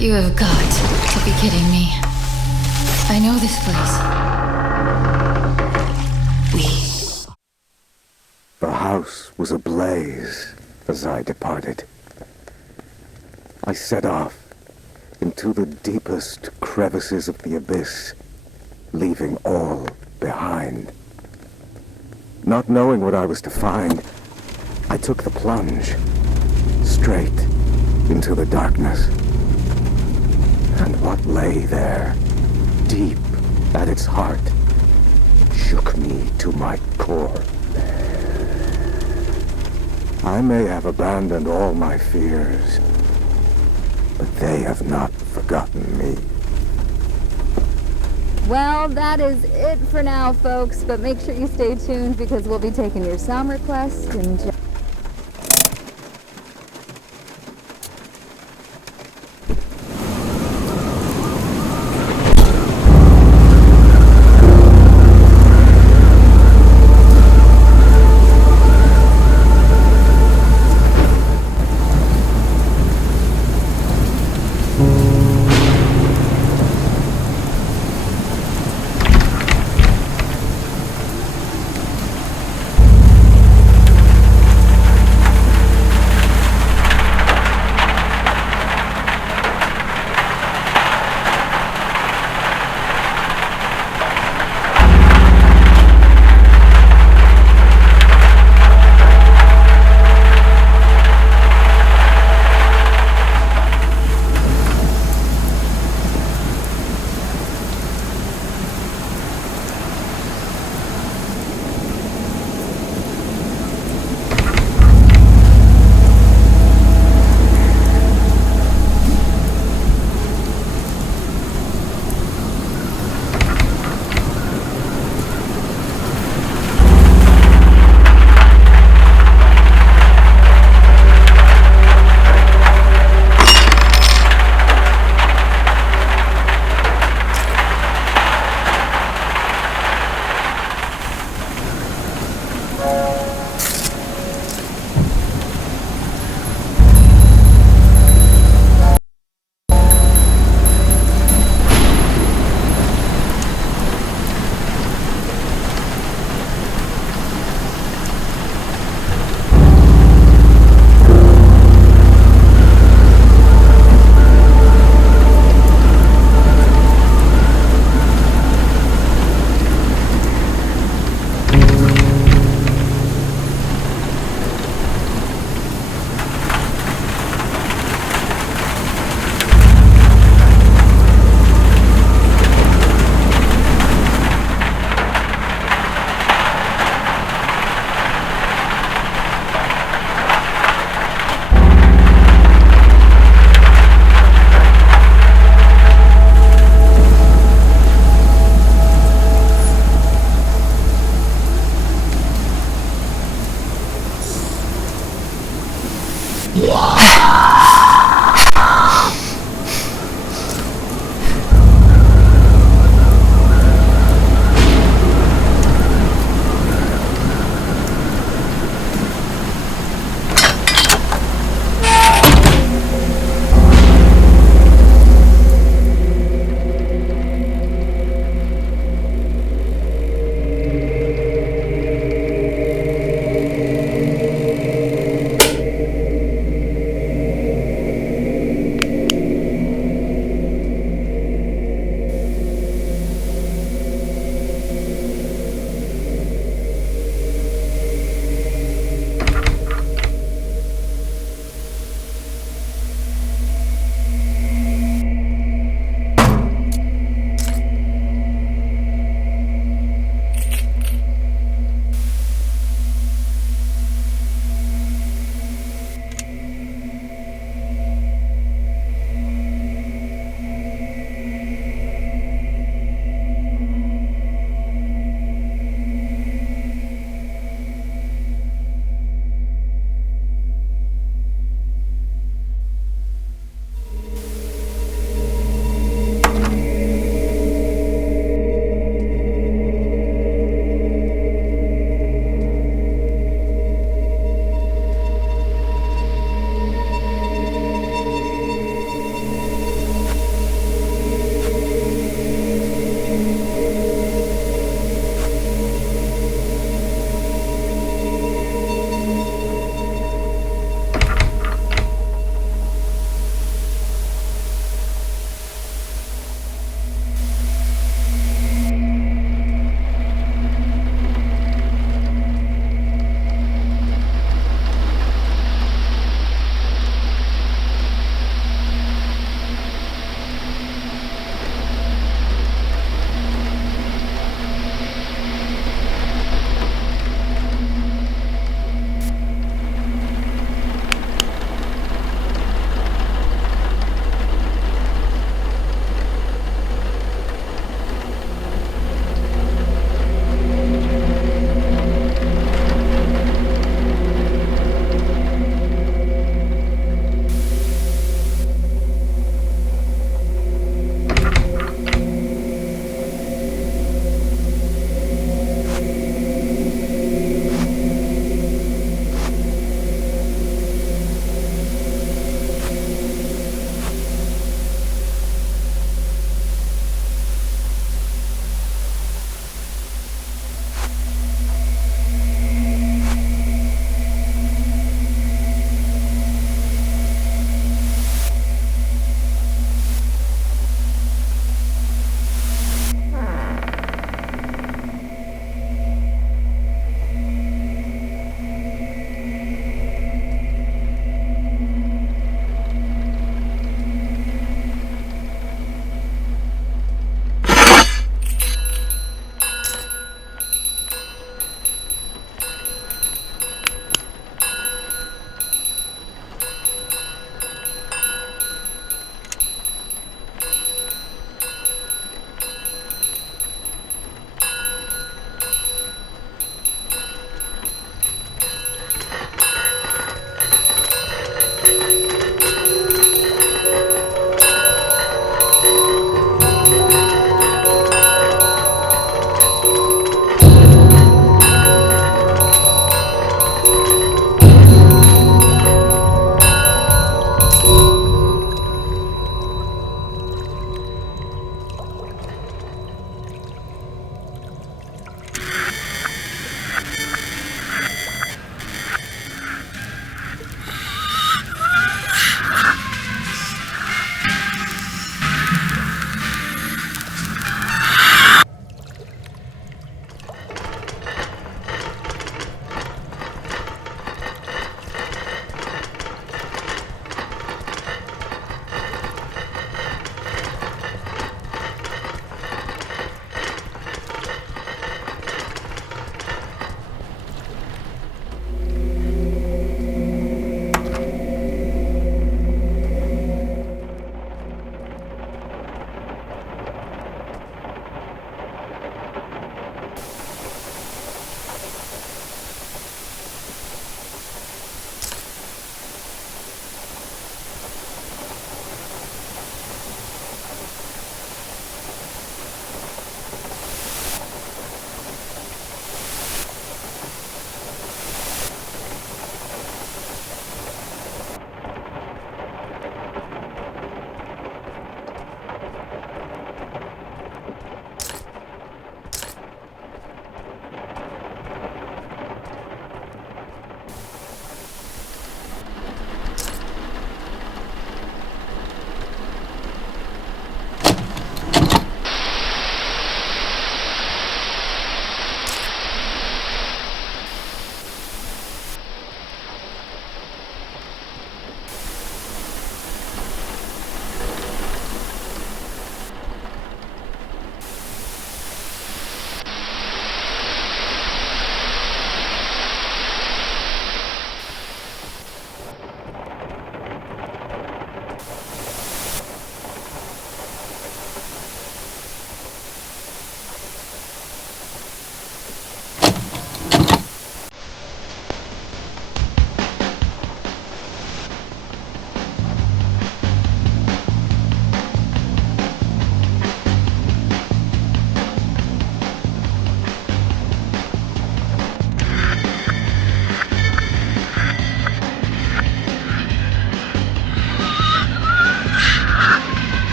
You have got to be kidding me. I know this place. The house was ablaze as I departed. I set off into the deepest crevices of the abyss, leaving all behind. Not knowing what I was to find, I took the plunge, straight into the darkness. And what lay there, deep at its heart, shook me to my core. I may have abandoned all my fears, but they have not forgotten me. Well, that is it for now, folks, but make sure you stay tuned because we'll be taking your sound requests and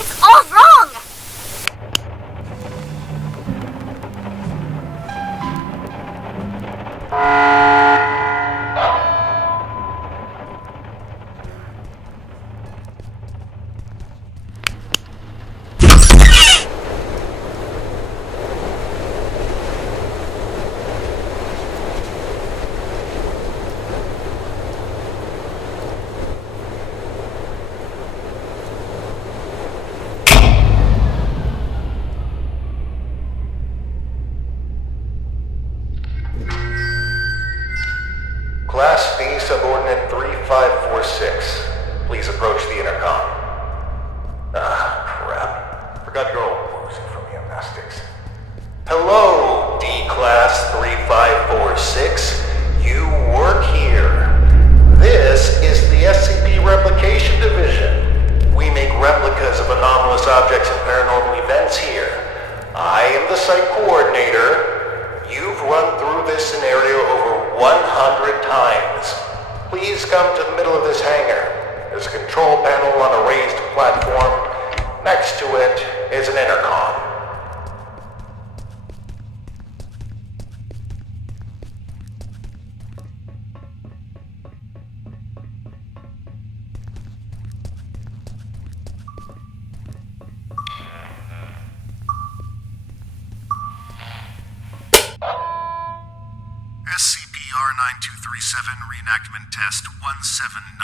It's all wrong! Class B subordinate 3546. Please approach the intercom. Ah, crap. Forgot your old bluesy from the gymnastics. Hello, D-Class 3546. You work here. This is the SCP Replication Division. We make replicas of anomalous objects and paranormal events here. I am the site coordinator. You've run through this scenario over 100 times. Please come to the middle of this hangar. There's a control panel on a raised platform. Next to it is an intercom. SCP-R9237 Reenactment Test 179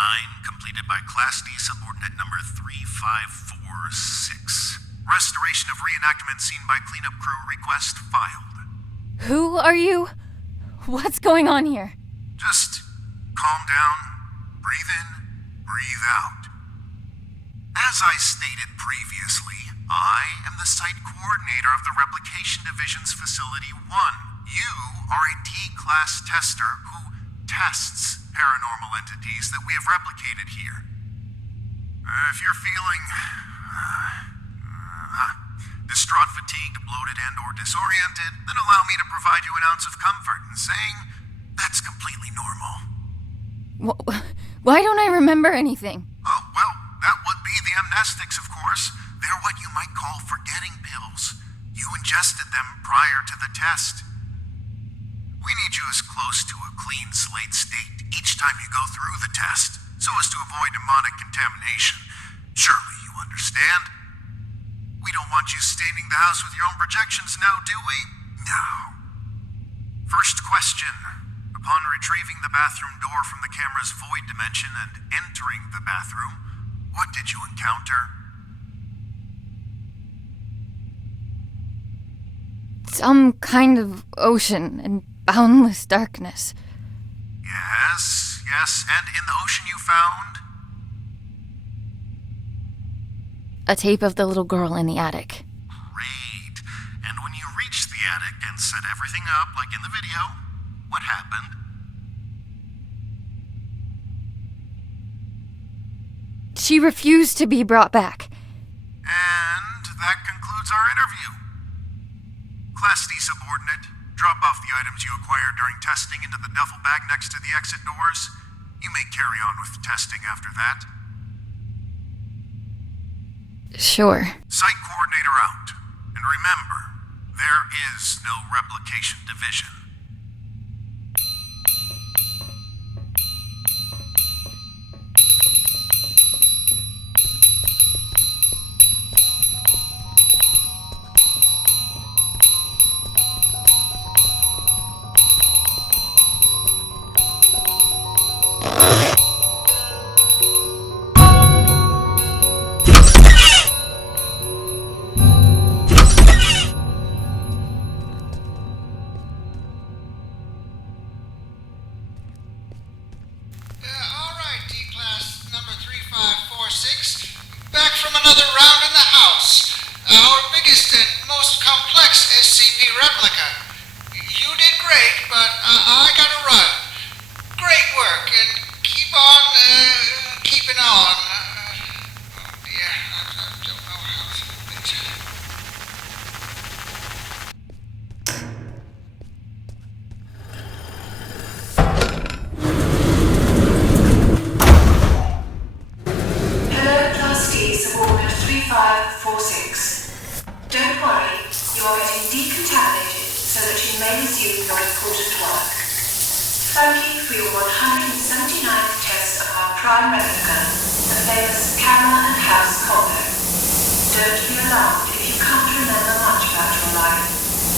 completed by Class D Subordinate number 3546. Restoration of reenactment scene by cleanup crew request filed. Who are you? What's going on here? Just calm down, breathe in, breathe out. As I stated previously, I am the site coordinator of the Replication Division's Facility 1. You are a D-Class tester who tests paranormal entities that we have replicated here. If you're feeling distraught, fatigued, bloated, and or disoriented, then allow me to provide you an ounce of comfort in saying that's completely normal. Why don't I remember anything? Oh, well, that would be the amnestics, of course. They're what you might call forgetting pills. You ingested them prior to the test. We need you as close to a clean slate state each time you go through the test, so as to avoid demonic contamination. Surely you understand? We don't want you staining the house with your own projections now, do we? No. First question. Upon retrieving the bathroom door from the camera's void dimension and entering the bathroom, what did you encounter? Some kind of ocean and boundless darkness. Yes, and in the ocean you found? A tape of the little girl in the attic. Great. And when you reached the attic and set everything up like in the video, what happened? She refused to be brought back. And that concludes our interview. Class D subordinate, drop off the items you acquired during testing into the duffel bag next to the exit doors. You may carry on with testing after that. Sure. Site coordinator out. And remember, there is no replication division. Back from another round in the house. Our biggest and most complex SCP replica. You did great, but I gotta run. Great work, and keep on, keeping on. Oh dear, I don't know how things Hello, Class D, Subordinate 3546. are getting decontaminated so that you may resume your important work. Thank you for your 179th test of our prime replica, the famous camera and house complet. Don't be alarmed if you can't remember much about your life.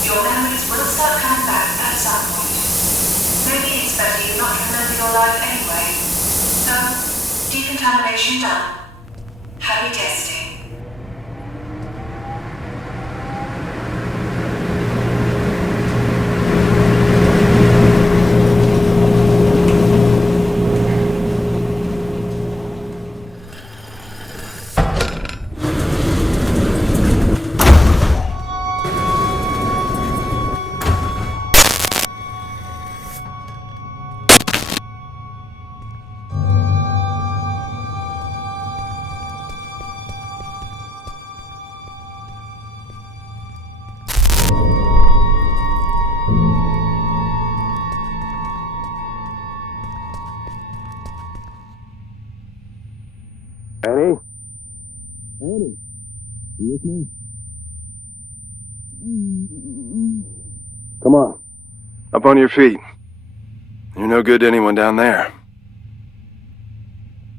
Your memories will start coming back at some point. Maybe it's better you not remember your life anyway. So, decontamination done. Happy testing. Annie? Annie? You with me? Come on. Up on your feet. You're no good to anyone down there.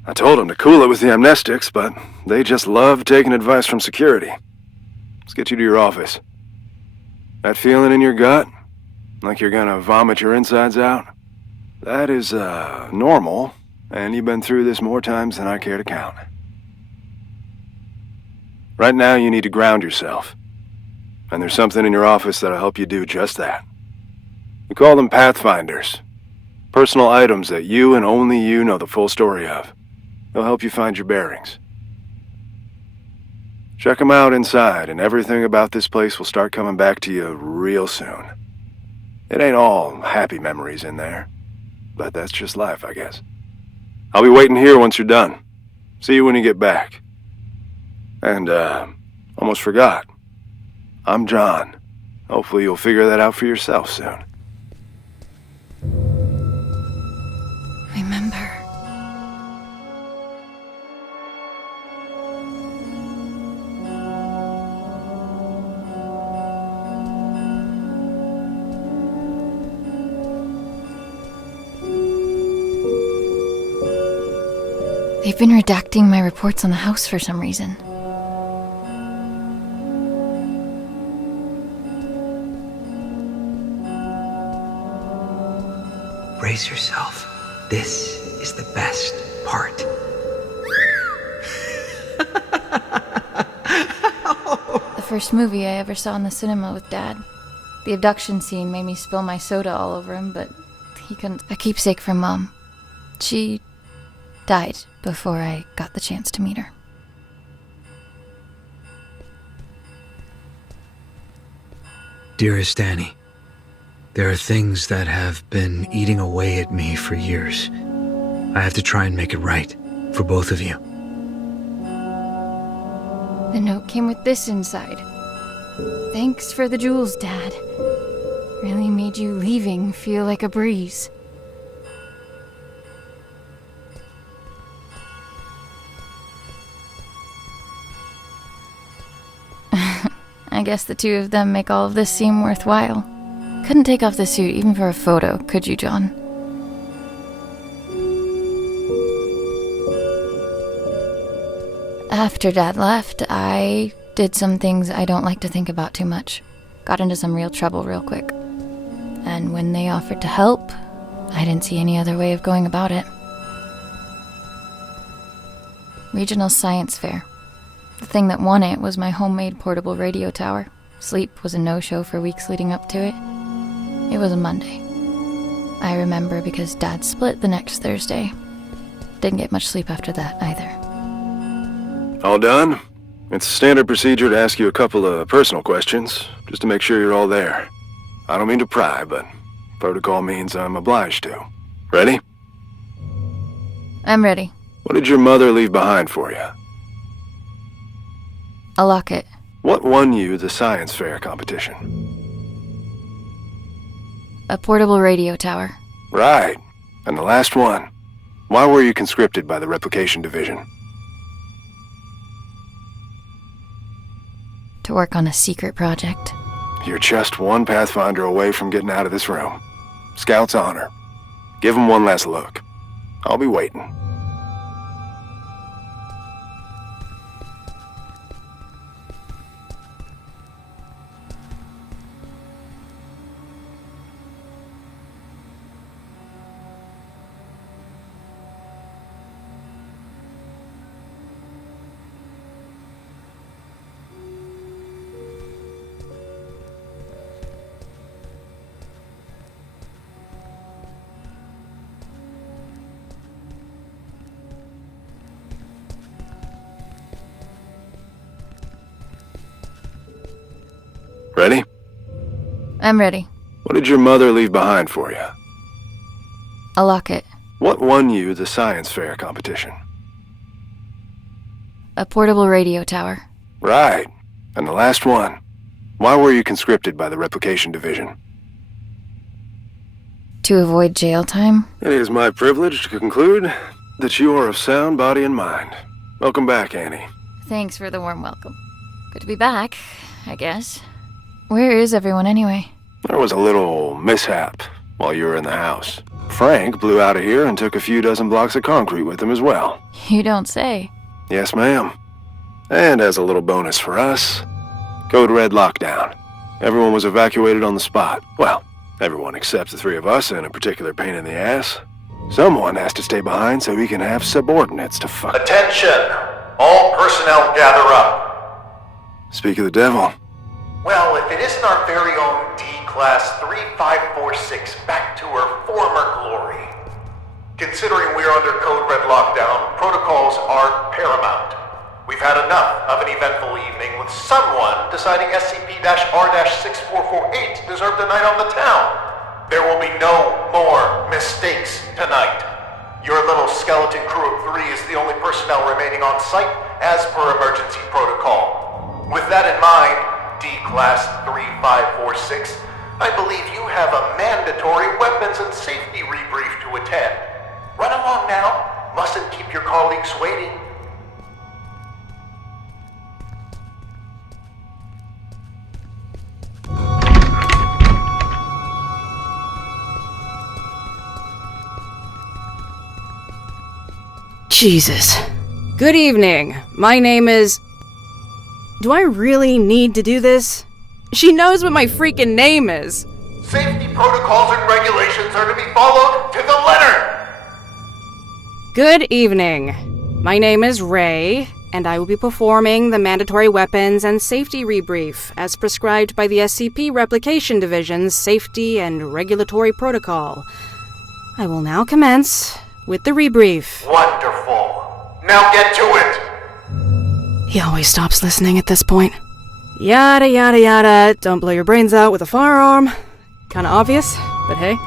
I told them to cool it with the amnestics, but they just love taking advice from security. Let's get you to your office. That feeling in your gut? Like you're gonna vomit your insides out? That is, normal, and you've been through this more times than I care to count. Right now, you need to ground yourself. And there's something in your office that'll help you do just that. We call them Pathfinders. Personal items that you and only you know the full story of. They'll help you find your bearings. Check them out inside, and everything about this place will start coming back to you real soon. It ain't all happy memories in there, but that's just life, I guess. I'll be waiting here once you're done. See you when you get back. And, almost forgot. I'm John. Hopefully you'll figure that out for yourself soon. Remember. They've been redacting my reports on the house for some reason. Brace yourself. This is the best part. The first movie I ever saw in the cinema with Dad. The abduction scene made me spill my soda all over him, but he couldn't. A keepsake from Mom. She died before I got the chance to meet her. Dearest Annie, there are things that have been eating away at me for years. I have to try and make it right for both of you. The note came with this inside. Thanks for the jewels, Dad. Really made you leaving feel like a breeze. I guess the two of them make all of this seem worthwhile. Couldn't take off the suit even for a photo, could you, John? After Dad left, I did some things I don't like to think about too much. Got into some real trouble real quick. And when they offered to help, I didn't see any other way of going about it. Regional Science Fair. The thing that won it was my homemade portable radio tower. Sleep was a no-show for weeks leading up to it. It was a Monday. I remember because Dad split the next Thursday. Didn't get much sleep after that either. All done? It's standard procedure to ask you a couple of personal questions, just to make sure you're all there. I don't mean to pry, but protocol means I'm obliged to. Ready? I'm ready. What did your mother leave behind for you? A locket. What won you the science fair competition? A portable radio tower. Right. And the last one. Why were you conscripted by the replication division? To work on a secret project. You're just one Pathfinder away from getting out of this room. Scout's honor. Give him one last look. I'll be waiting. Ready? I'm ready. What did your mother leave behind for you? A locket. What won you the science fair competition? A portable radio tower. Right. And the last one. Why were you conscripted by the replication division? To avoid jail time? It is my privilege to conclude that you are of sound body and mind. Welcome back, Annie. Thanks for the warm welcome. Good to be back, I guess. Where is everyone anyway? There was a little mishap while you were in the house. Frank blew out of here and took a few dozen blocks of concrete with him as well. You don't say. Yes, ma'am. And as a little bonus for us, Code Red lockdown. Everyone was evacuated on the spot. Well, everyone except the three of us and a particular pain in the ass. Someone has to stay behind so we can have subordinates to fuck. Attention! All personnel gather up. Speak of the devil. Well, if it isn't our very own D-Class 3546 back to her former glory. Considering we're under Code Red lockdown, protocols are paramount. We've had enough of an eventful evening with someone deciding SCP-R-6448 deserved a night on the town. There will be no more mistakes tonight. Your little skeleton crew of 3 is the only personnel remaining on site as per emergency protocol. With that in mind, D-Class 3546, I believe you have a mandatory weapons and safety rebrief to attend. Run along now. Mustn't keep your colleagues waiting. Jesus. Good evening. My name is... Do I really need to do this? She knows what my freaking name is. Safety protocols and regulations are to be followed to the letter. Good evening. My name is Ray, and I will be performing the mandatory weapons and safety rebrief as prescribed by the SCP Replication Division's Safety and Regulatory Protocol. I will now commence with the rebrief. Wonderful. Now get to it. He always stops listening at this point. Yada yada yada, don't blow your brains out with a firearm. Kinda obvious, but hey.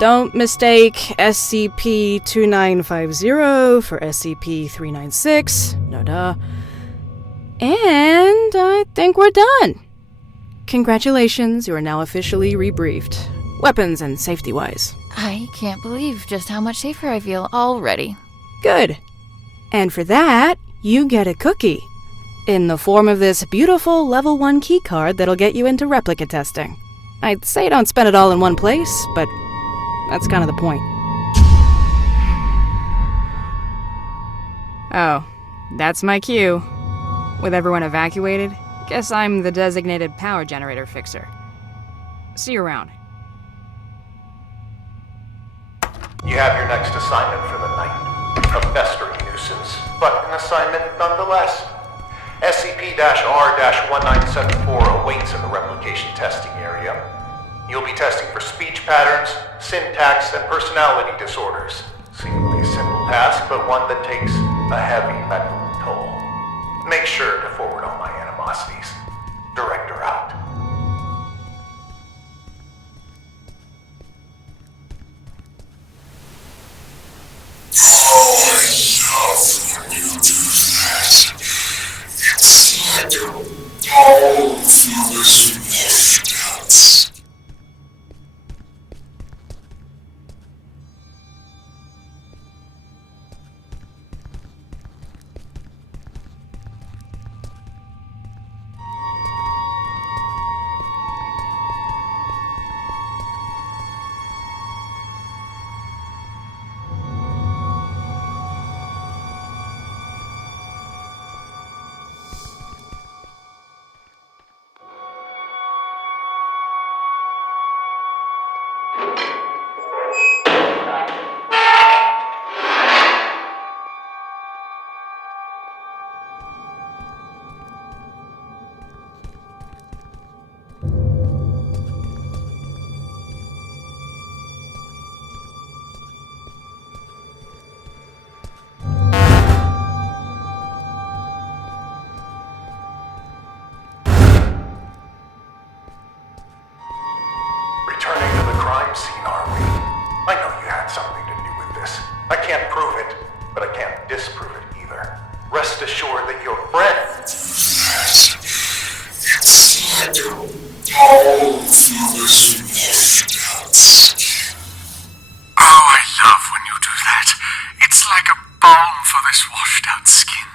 Don't mistake SCP-2950 for SCP-396, no duh. And I think we're done. Congratulations, you are now officially rebriefed. Weapons and safety-wise. I can't believe just how much safer I feel already. Good. And for that, you get a cookie. In the form of this beautiful level 1 keycard that'll get you into replica testing. I'd say don't spend it all in one place, but that's kind of the point. Oh, that's my cue. With everyone evacuated, guess I'm the designated power generator fixer. See you around. You have your next assignment for the night. A festering nuisance, but an assignment nonetheless. SCP-R-1974 awaits in the replication testing area. You'll be testing for speech patterns, syntax, and personality disorders. Seemingly a simple task, but one that takes a heavy mental toll. Make sure to forward all my animosities. Director out. I know you had something to do with this. I can't prove it, but I can't disprove it either. Rest assured that your friend... Oh, I love when you do that. It's like a balm for this washed out skin.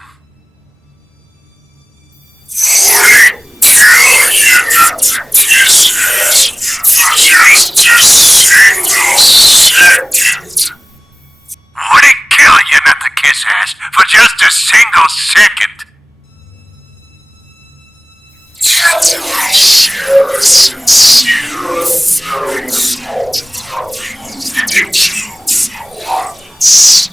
Would it kill you not to kiss ass for just a single second? Do I share a sincere feelings of nothing ridiculous once?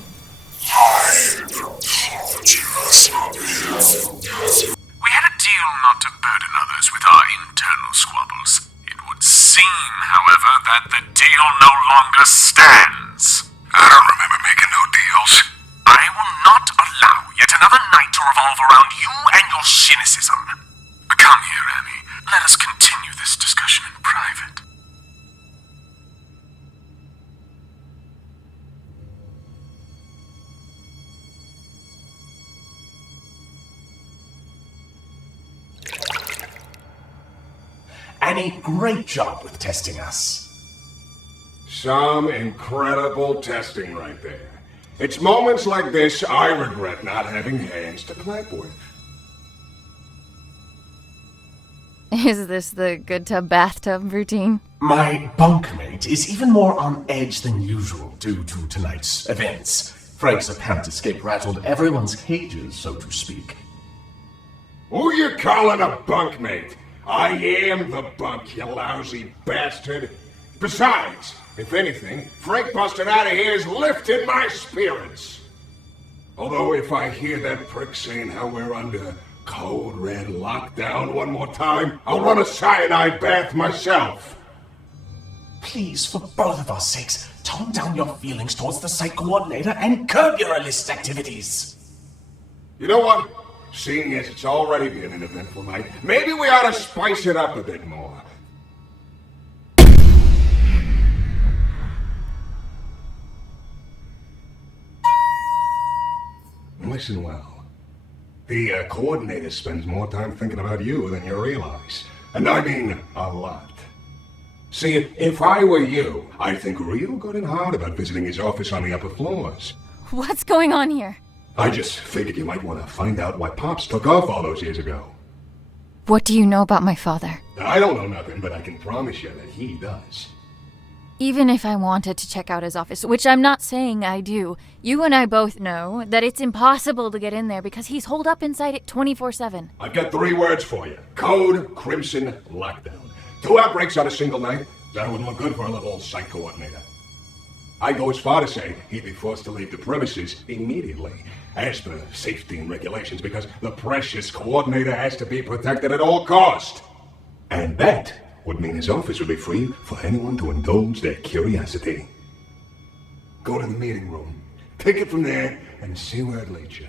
I apologize on behalf of nothing. We had a deal not to burden others with our internal squabbles. It would seem, however, that the deal no longer stands. I don't remember making no deals. I will not allow yet another night to revolve around you and your cynicism. Come here, Annie. Let us continue this discussion in private. Annie, great job with testing us. Some incredible testing right there. It's moments like this I regret not having hands to clap with. Is this the good tub bathtub routine? My bunkmate is even more on edge than usual due to tonight's events. Frank's apparent escape rattled everyone's cages, so to speak. Who you calling a bunkmate? I am the bunk, you lousy bastard. Besides, if anything, Frank busting out of here has lifted my spirits. Although if I hear that prick saying how we're under code red lockdown one more time, I'll run a cyanide bath myself. Please, for both of our sakes, tone down your feelings towards the site coordinator and curb your illicit activities. You know what? Seeing as it's already been an eventful night, maybe we ought to spice it up a bit more. Listen well. The coordinator spends more time thinking about you than you realize. And I mean a lot. See, if I were you, I'd think real good and hard about visiting his office on the upper floors. What's going on here? I just figured you might want to find out why Pops took off all those years ago. What do you know about my father? I don't know nothing, but I can promise you that he does. Even if I wanted to check out his office, which I'm not saying I do, you and I both know that it's impossible to get in there because he's holed up inside it 24/7. I've got 3 words for you. Code Crimson Lockdown. 2 outbreaks on a single night? That wouldn't look good for a little site coordinator. I go as far to say he'd be forced to leave the premises immediately, as per safety and regulations, because the precious coordinator has to be protected at all cost. And that would mean his office would be free for anyone to indulge their curiosity. Go to the meeting room, take it from there, and see where it leads you.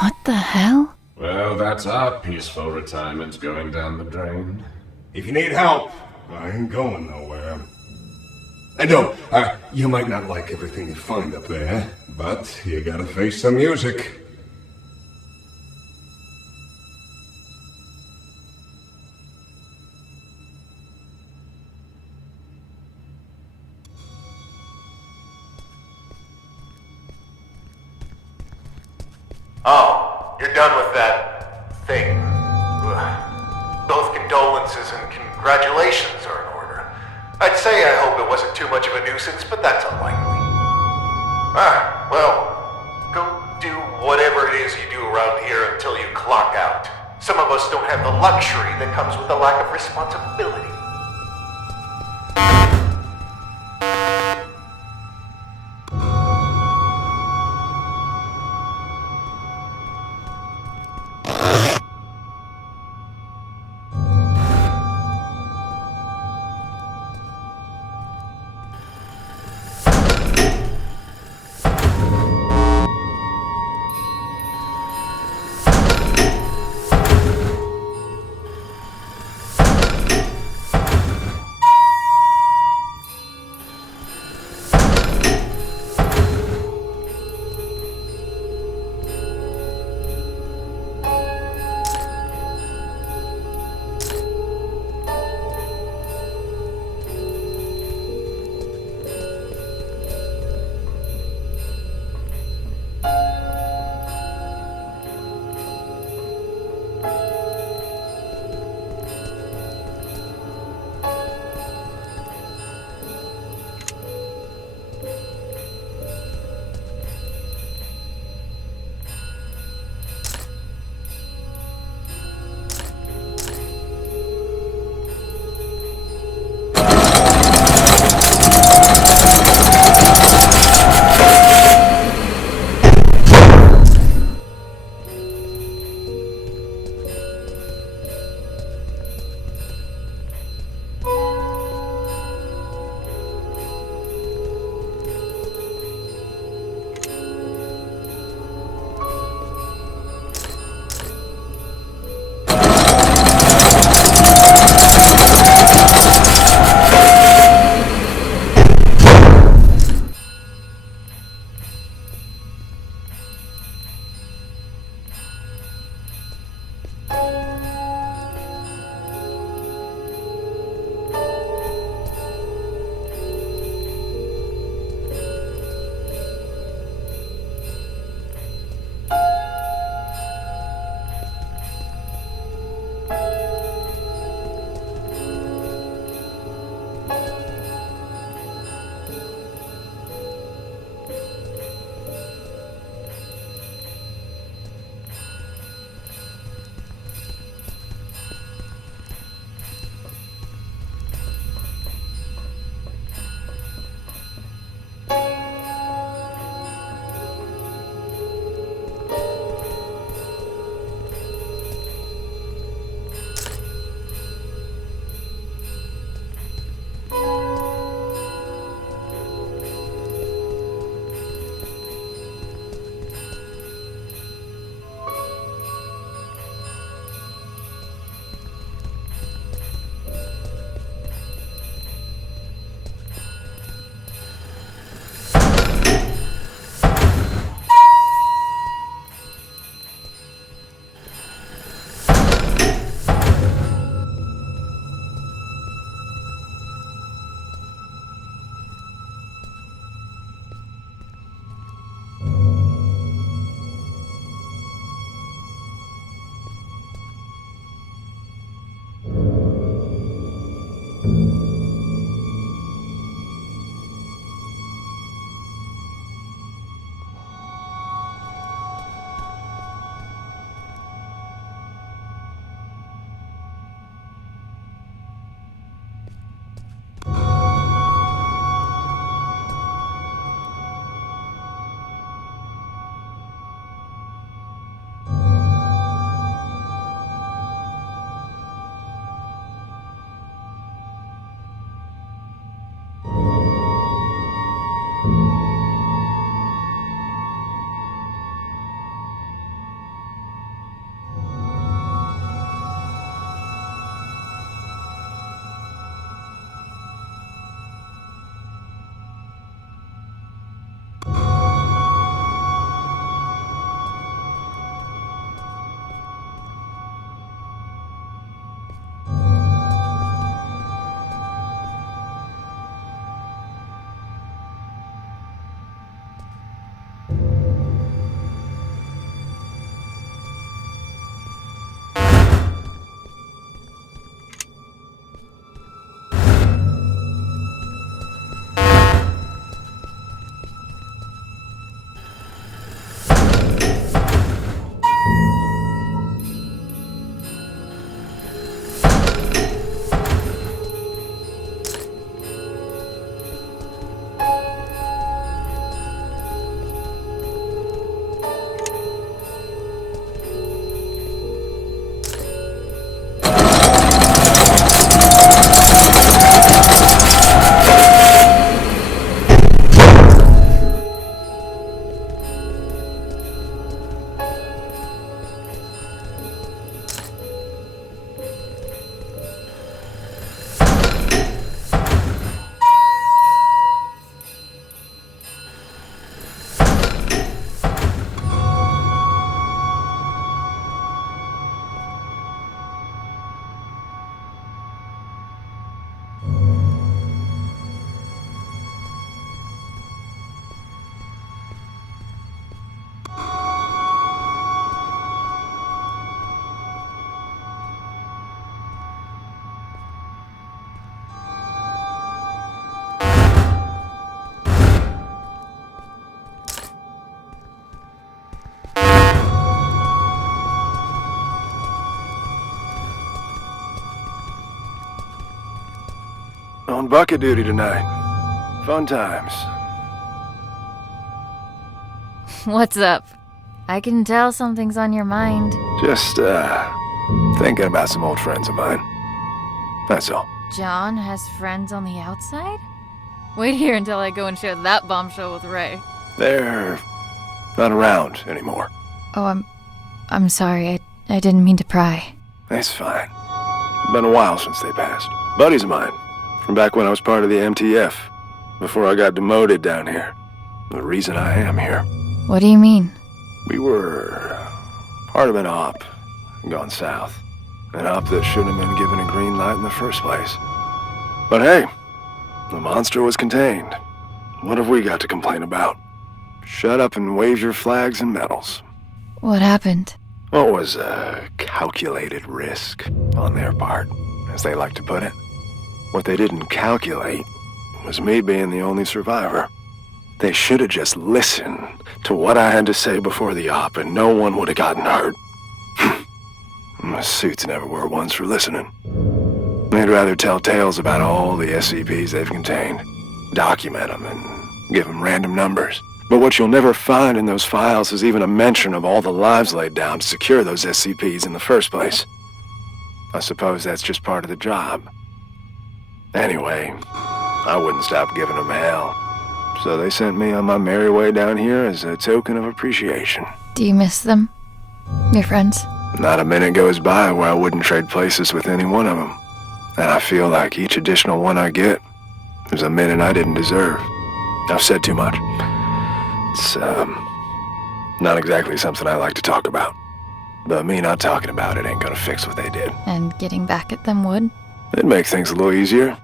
What the hell? Well, that's our peaceful retirement going down the drain. If you need help, I ain't going nowhere. And no, you might not like everything you find up there, but you gotta face the music. Oh, you're done with that thing. Ugh. Both condolences and congratulations are in order. I'd say I hope it wasn't too much of a nuisance, but that's unlikely. Well, go do whatever it is you do around here until you clock out. Some of us don't have the luxury that comes with a lack of responsibility. On bucket duty tonight. Fun times. What's up? I can tell something's on your mind. Just, thinking about some old friends of mine. That's all. John has friends on the outside? Wait here until I go and share that bombshell with Ray. They're not around anymore. Oh, I'm sorry. I didn't mean to pry. It's fine. Been a while since they passed. Buddies of mine, from back when I was part of the MTF, before I got demoted down here. The reason I am here. What do you mean? We were part of an op gone south. An op that shouldn't have been given a green light in the first place. But hey, the monster was contained. What have we got to complain about? Shut up and wave your flags and medals. What happened? What was a calculated risk on their part, as they like to put it. What they didn't calculate was me being the only survivor. They should have just listened to what I had to say before the op, and no one would have gotten hurt. My suits never were ones for listening. They'd rather tell tales about all the SCPs they've contained, document them, and give them random numbers. But what you'll never find in those files is even a mention of all the lives laid down to secure those SCPs in the first place. I suppose that's just part of the job. Anyway, I wouldn't stop giving them hell. So they sent me on my merry way down here as a token of appreciation. Do you miss them? Your friends? Not a minute goes by where I wouldn't trade places with any one of them. And I feel like each additional one I get is a minute I didn't deserve. I've said too much. It's, not exactly something I like to talk about. But me not talking about it ain't gonna fix what they did. And getting back at them would? It'd make things a little easier,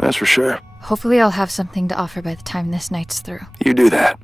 that's for sure. Hopefully I'll have something to offer by the time this night's through. You do that.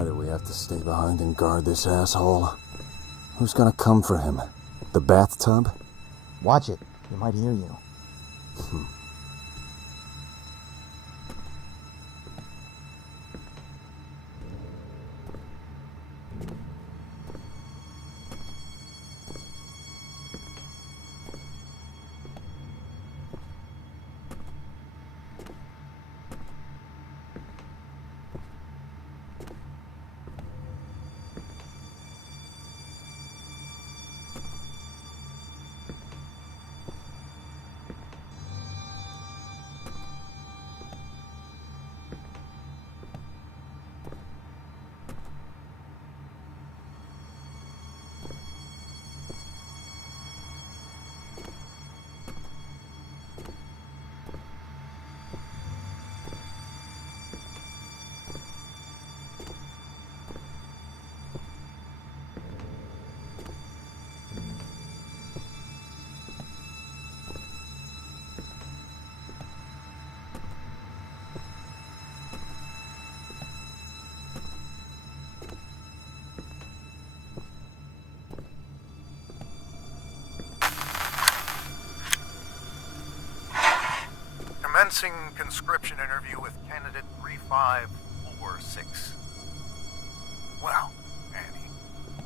Why do we have to stay behind and guard this asshole? Who's gonna come for him? The bathtub? Watch it. He might hear you. Commencing conscription interview with candidate 3546. Well, Annie,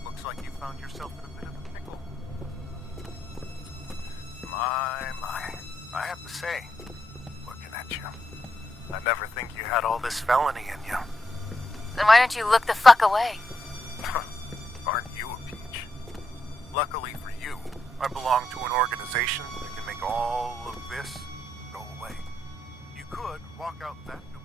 looks like you found yourself in a bit of a pickle. My. I have to say, looking at you, I never think you had all this felony in you. Then why don't you look the fuck away? Aren't you a peach? Luckily for you, I belong to an organization that can make all of this go away. You could walk out that door.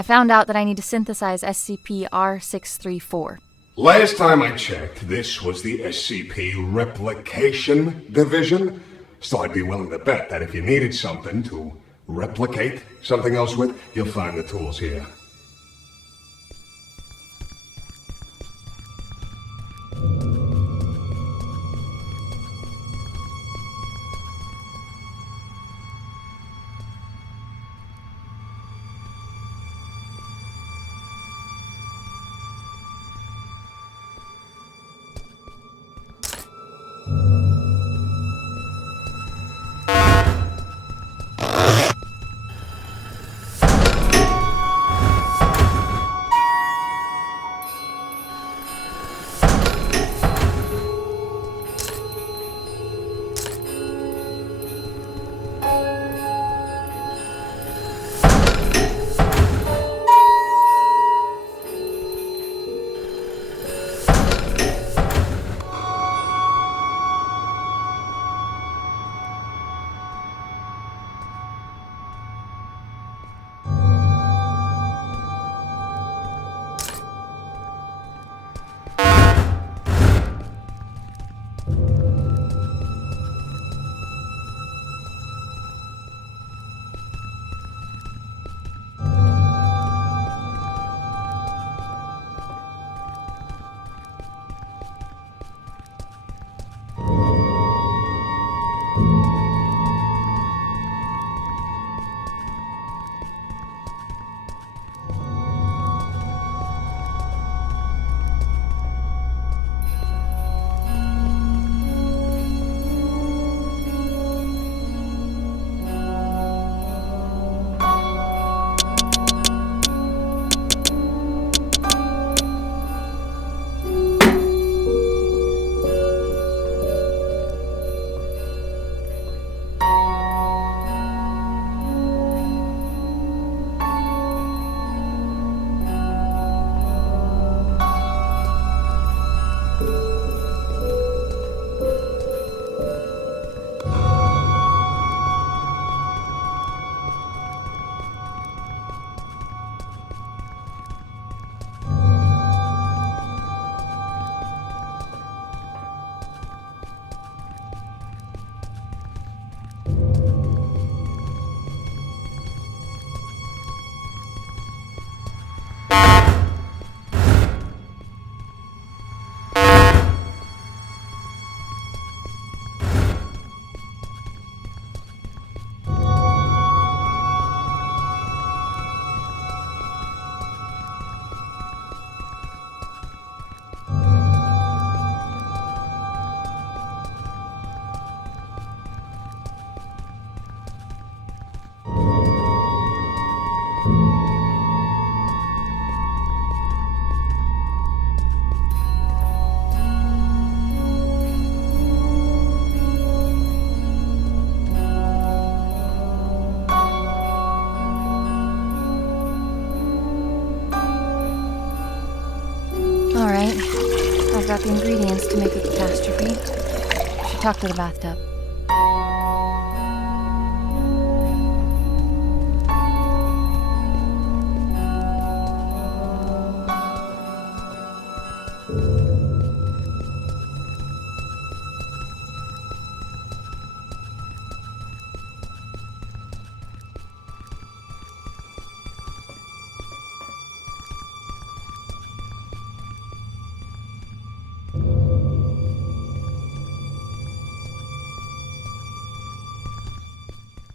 I found out that I need to synthesize SCP-R634. Last time I checked, this was the SCP Replication Division. So I'd be willing to bet that if you needed something to replicate something else with, you'll find the tools here. got the ingredients to make a catastrophe. I should talk to the bathtub.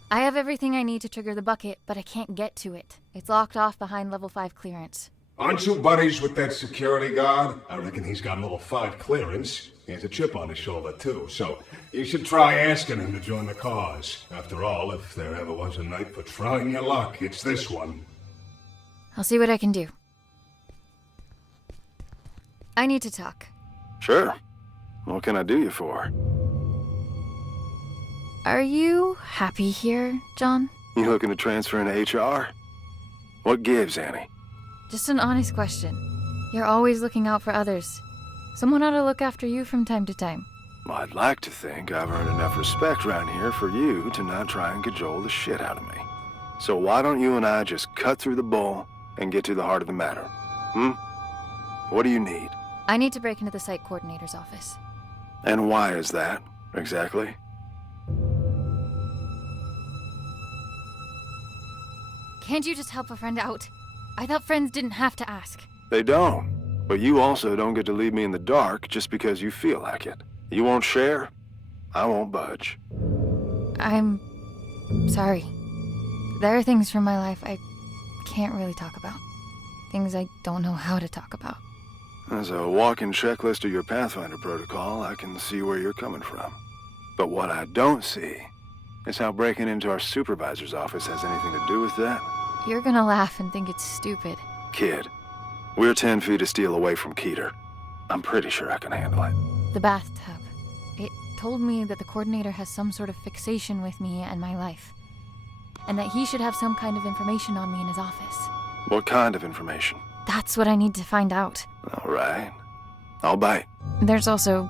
I have everything I need to trigger the bucket, but I can't get to it. It's locked off behind level 5 clearance. Aren't you buddies with that security guard? I reckon he's got level 5 clearance. He has a chip on his shoulder, too, so you should try asking him to join the cause. After all, if there ever was a night for trying your luck, it's this one. I'll see what I can do. I need to talk. Sure. What can I do you for? Are you happy here, John? You looking to transfer into HR? What gives, Annie? Just an honest question. You're always looking out for others. Someone ought to look after you from time to time. Well, I'd like to think I've earned enough respect around here for you to not try and cajole the shit out of me. So why don't you and I just cut through the bull and get to the heart of the matter? What do you need? I need to break into the site coordinator's office. And why is that, exactly? Can't you just help a friend out? I thought friends didn't have to ask. They don't. But you also don't get to leave me in the dark just because you feel like it. You won't share? I won't budge. I'm sorry. There are things from my life I can't really talk about. Things I don't know how to talk about. As a walking checklist of your Pathfinder protocol, I can see where you're coming from. But what I don't see is how breaking into our supervisor's office has anything to do with that. You're gonna laugh and think it's stupid. Kid, we're 10 feet of steel away from Keeter. I'm pretty sure I can handle it. The bathtub. It told me that the coordinator has some sort of fixation with me and my life. And that he should have some kind of information on me in his office. What kind of information? That's what I need to find out. All right. I'll bite. There's also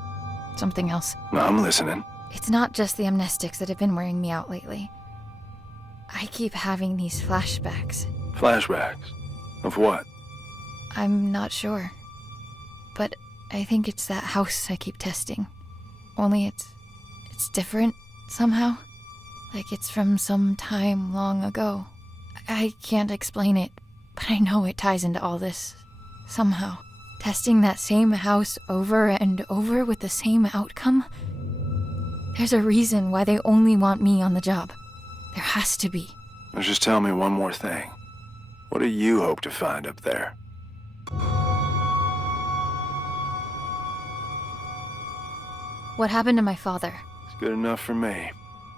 something else. I'm listening. It's not just the amnestics that have been wearing me out lately. I keep having these flashbacks. Flashbacks? Of what? I'm not sure. But I think it's that house I keep testing. Only it's different somehow. Like it's from some time long ago. I can't explain it, but I know it ties into all this. Somehow. Testing that same house over and over with the same outcome? There's a reason why they only want me on the job. There has to be. Just tell me one more thing. What do you hope to find up there? What happened to my father? It's good enough for me.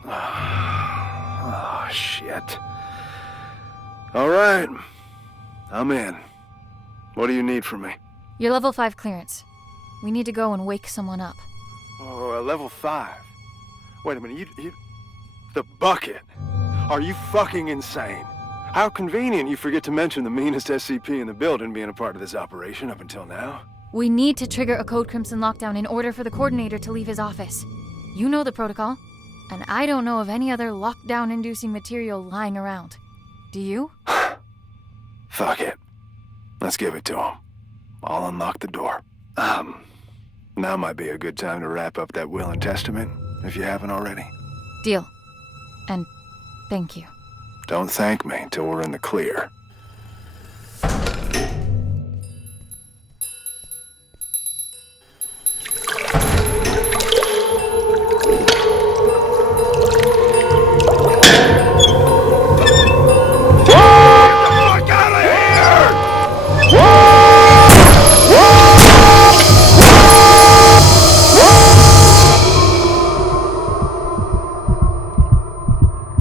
Oh, shit. All right. I'm in. What do you need from me? Your level 5 clearance. We need to go and wake someone up. Oh, level 5. Wait a minute, you... The bucket? Are you fucking insane? How convenient you forget to mention the meanest SCP in the building being a part of this operation up until now. We need to trigger a Code Crimson lockdown in order for the coordinator to leave his office. You know the protocol, and I don't know of any other lockdown-inducing material lying around. Do you? Fuck it. Let's give it to him. I'll unlock the door. Now might be a good time to wrap up that will and testament, if you haven't already. Deal. And thank you. Don't thank me until we're in the clear.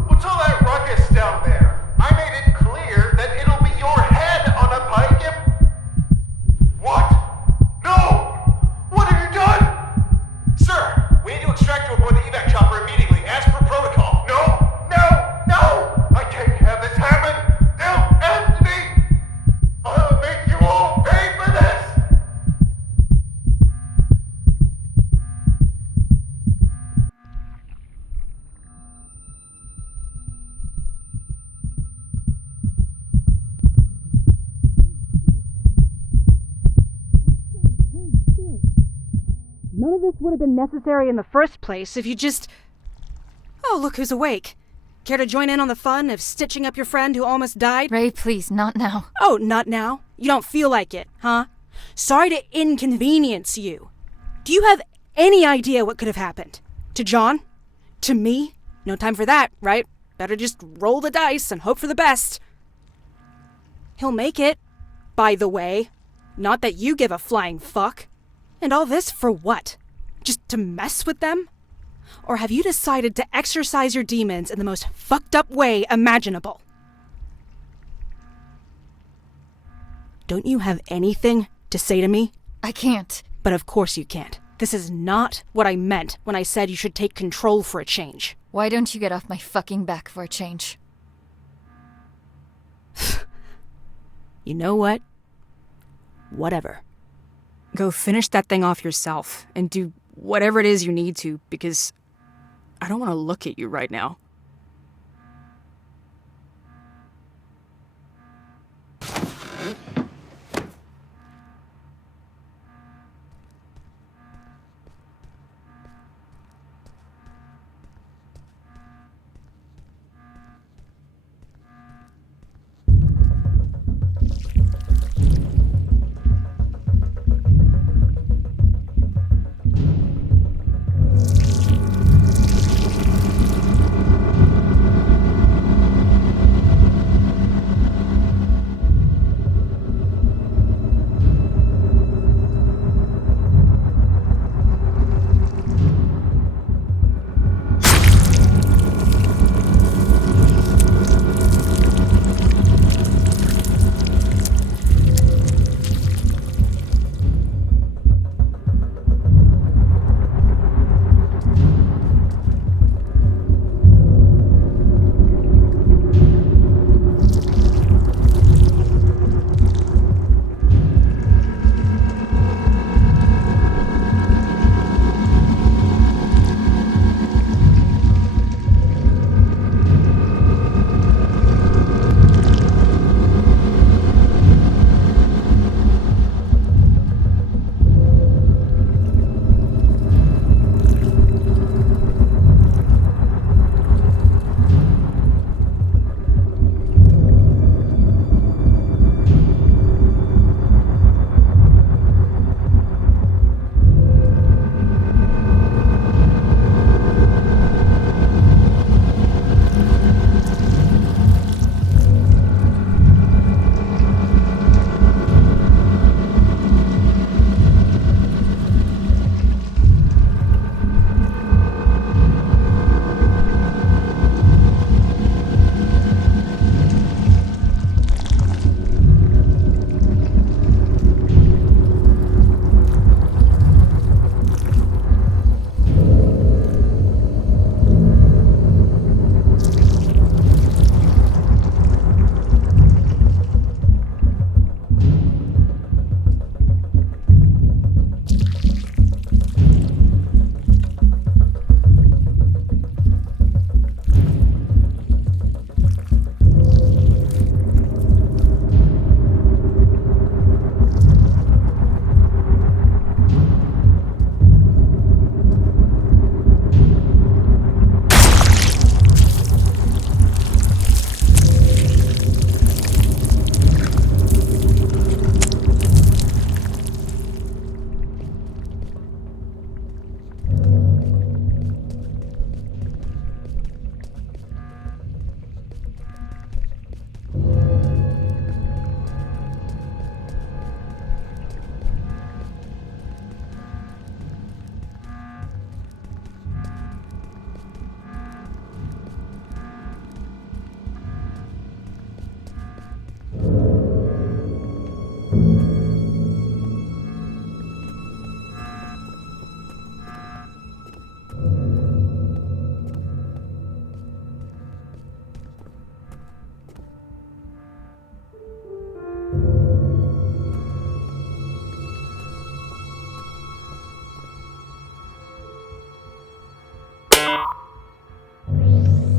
What's all that ruckus down there? I made it clear that None of this would have been necessary in the first place if you just... Oh, look who's awake. Care to join in on the fun of stitching up your friend who almost died? Ray, please, not now. Oh, not now? You don't feel like it, huh? Sorry to inconvenience you. Do you have any idea what could have happened? To John? To me? No time for that, right? Better just roll the dice and hope for the best. He'll make it, by the way. Not that you give a flying fuck. And all this for what? Just to mess with them? Or have you decided to exercise your demons in the most fucked up way imaginable? Don't you have anything to say to me? I can't. But of course you can't. This is not what I meant when I said you should take control for a change. Why don't you get off my fucking back for a change? You know what? Whatever. Go finish that thing off yourself and do whatever it is you need to, because I don't want to look at you right now.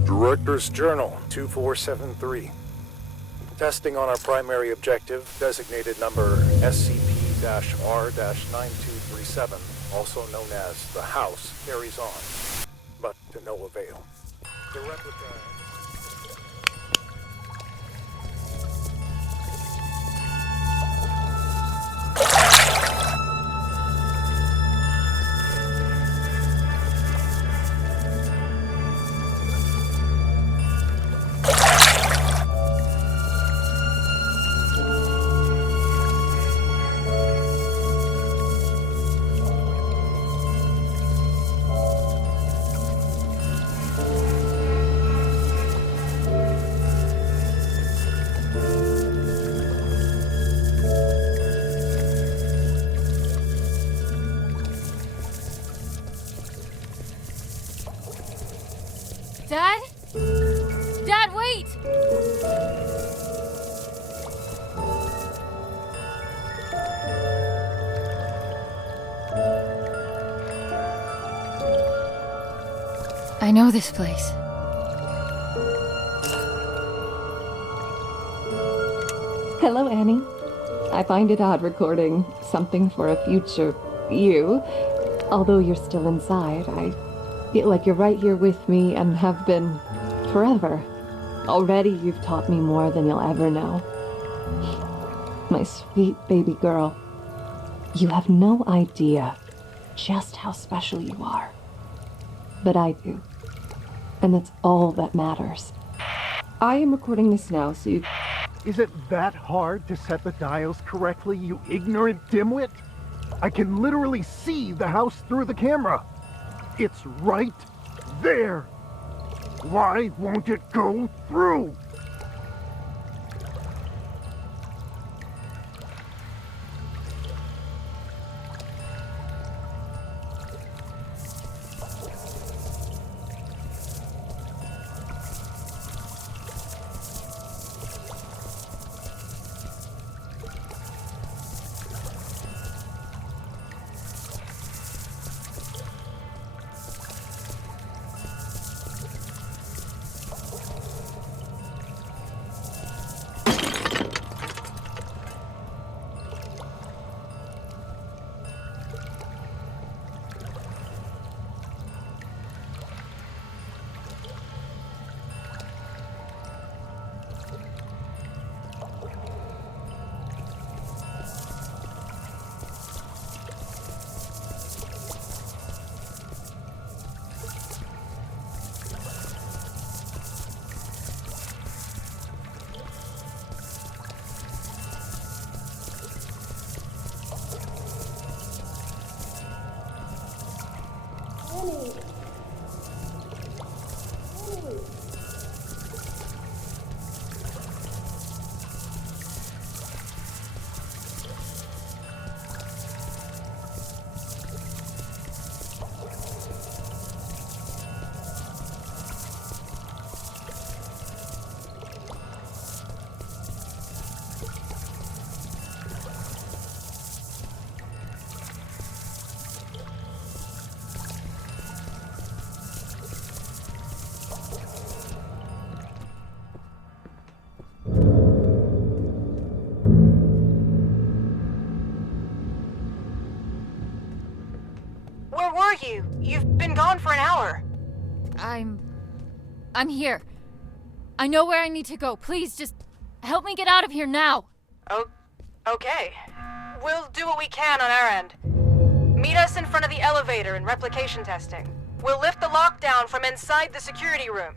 Director's Journal 2473. Testing on our primary objective, designated number SCP SCP-R-9237, also known as the House, carries on, but to no avail. The replica... Dad? Dad, wait! I know this place. Hello, Annie. I find it odd recording something for a future you. Although you're still inside, I feel like you're right here with me and have been forever. Already you've taught me more than you'll ever know. My sweet baby girl, you have no idea just how special you are. But I do. And that's all that matters. I am recording this now, so you... Is it that hard to set the dials correctly, you ignorant dimwit? I can literally see the house through the camera. It's right there. Why won't it go through? Where were you? You've been gone for an hour. I'm here. I know where I need to go. Please, just help me get out of here now. Oh, okay. We'll do what we can on our end. Meet us in front of the elevator in replication testing. We'll lift the lockdown from inside the security room.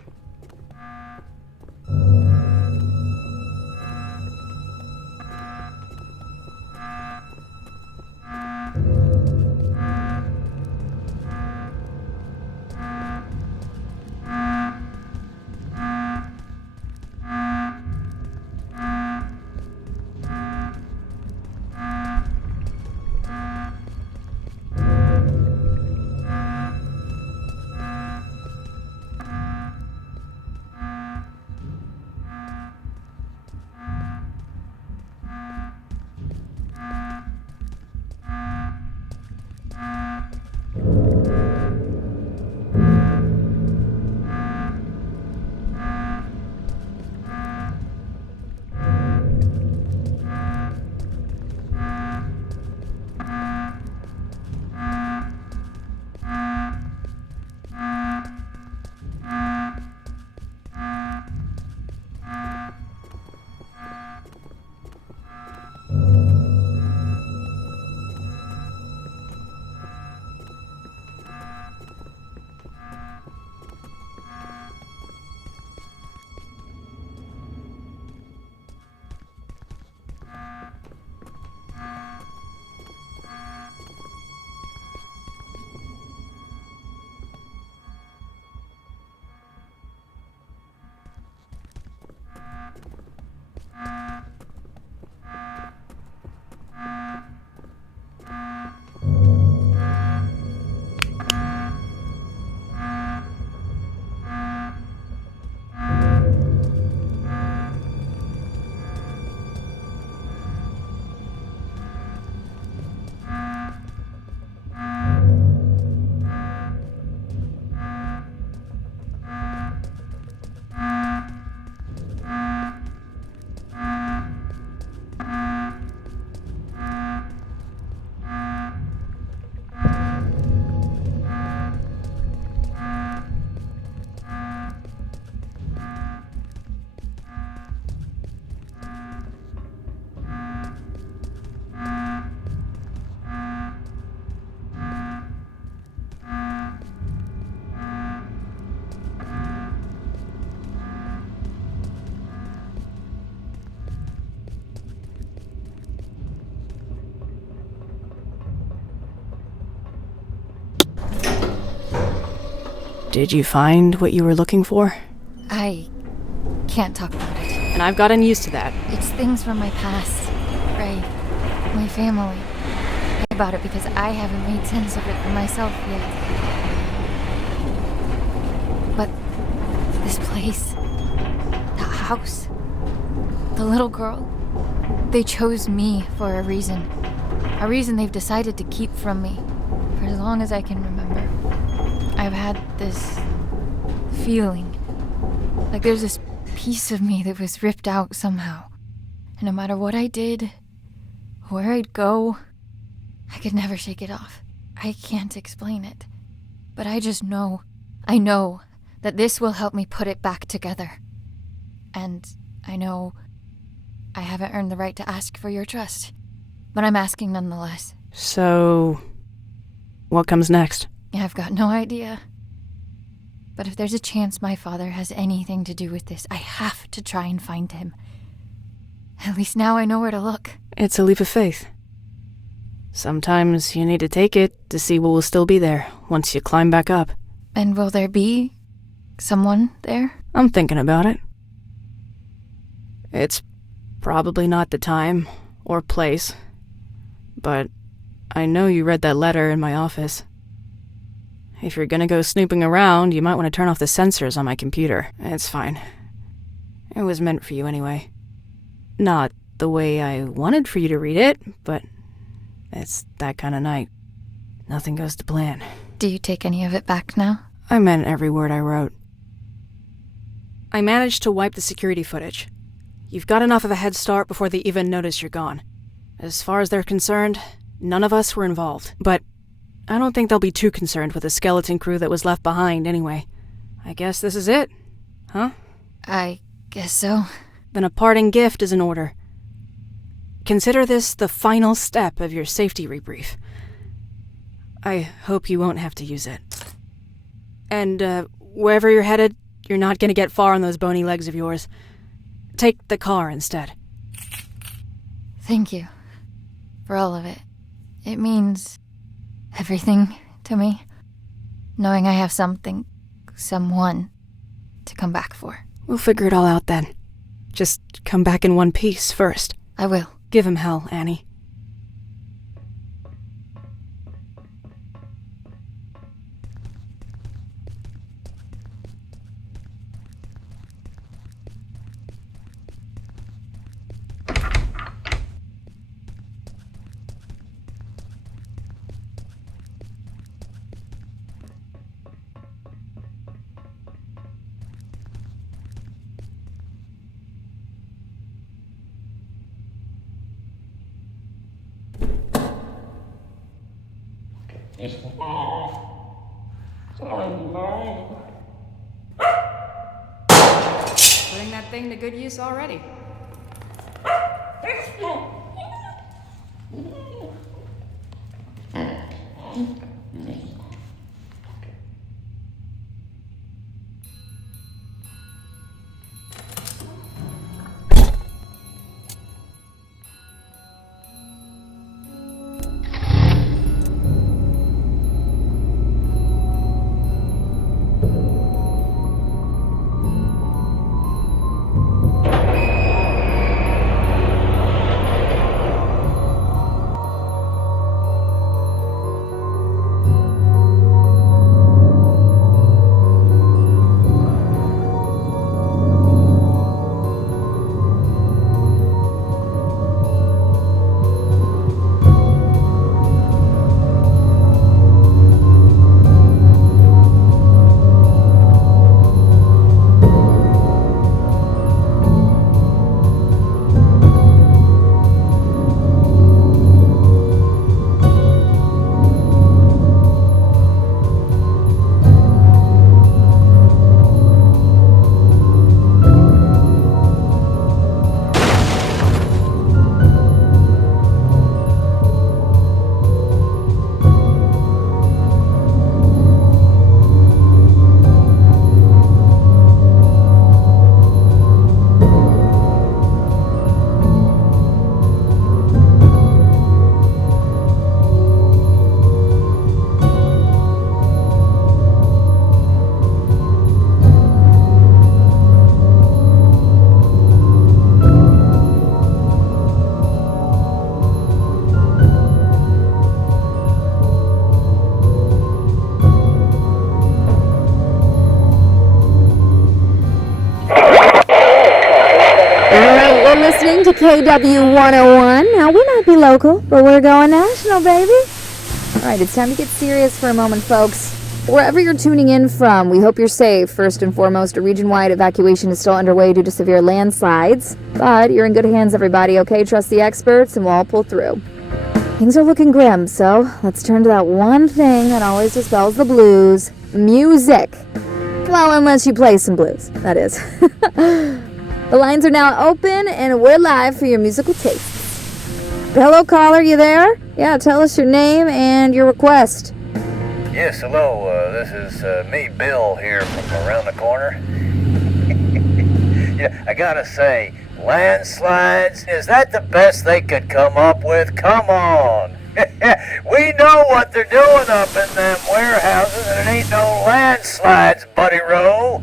Did you find what you were looking for? I can't talk about it. And I've gotten used to that. It's things from my past, Ray, my family. I think about it because I haven't made sense of it for myself yet. But this place, that house, the little girl, they chose me for a reason. A reason they've decided to keep from me for as long as I can remember. I've had this feeling, like there's this piece of me that was ripped out somehow. And no matter what I did, where I'd go, I could never shake it off. I can't explain it. But I just know, I know that this will help me put it back together. And I know I haven't earned the right to ask for your trust, but I'm asking nonetheless. So, what comes next? I've got no idea. But if there's a chance my father has anything to do with this, I have to try and find him. At least now I know where to look. It's a leap of faith. Sometimes you need to take it to see what will still be there once you climb back up. And will there be someone there? I'm thinking about it. It's probably not the time or place, but I know you read that letter in my office. If you're gonna go snooping around, you might want to turn off the sensors on my computer. It's fine. It was meant for you anyway. Not the way I wanted for you to read it, but it's that kind of night. Nothing goes to plan. Do you take any of it back now? I meant every word I wrote. I managed to wipe the security footage. You've got enough of a head start before they even notice you're gone. As far as they're concerned, none of us were involved. But I don't think they'll be too concerned with the skeleton crew that was left behind anyway. I guess this is it, huh? I guess so. Then a parting gift is in order. Consider this the final step of your safety rebrief. I hope you won't have to use it. And, wherever you're headed, you're not gonna get far on those bony legs of yours. Take the car instead. Thank you for all of it. It means everything to me, knowing I have something, someone to come back for. We'll figure it all out then. Just come back in one piece first. I will. Give him hell, Annie. Putting that thing to good use already. to KW 101. Now, we might be local, but we're going national, baby. All right, it's time to get serious for a moment, folks. Wherever you're tuning in from, we hope you're safe. First and foremost, a region-wide evacuation is still underway due to severe landslides. But you're in good hands, everybody, okay? Trust the experts, and we'll all pull through. Things are looking grim, so let's turn to that one thing that always dispels the blues. Music. Well, unless you play some blues, that is. The lines are now open, and we're live for your musical tastes. Hello, caller, you there? Yeah, tell us your name and your request. Yes, hello. This is me, Bill, here from around the corner. Yeah, I gotta say, landslides, is that the best they could come up with? Come on. We know what they're doing up in them warehouses, and it ain't no landslides, Buddy Rowe.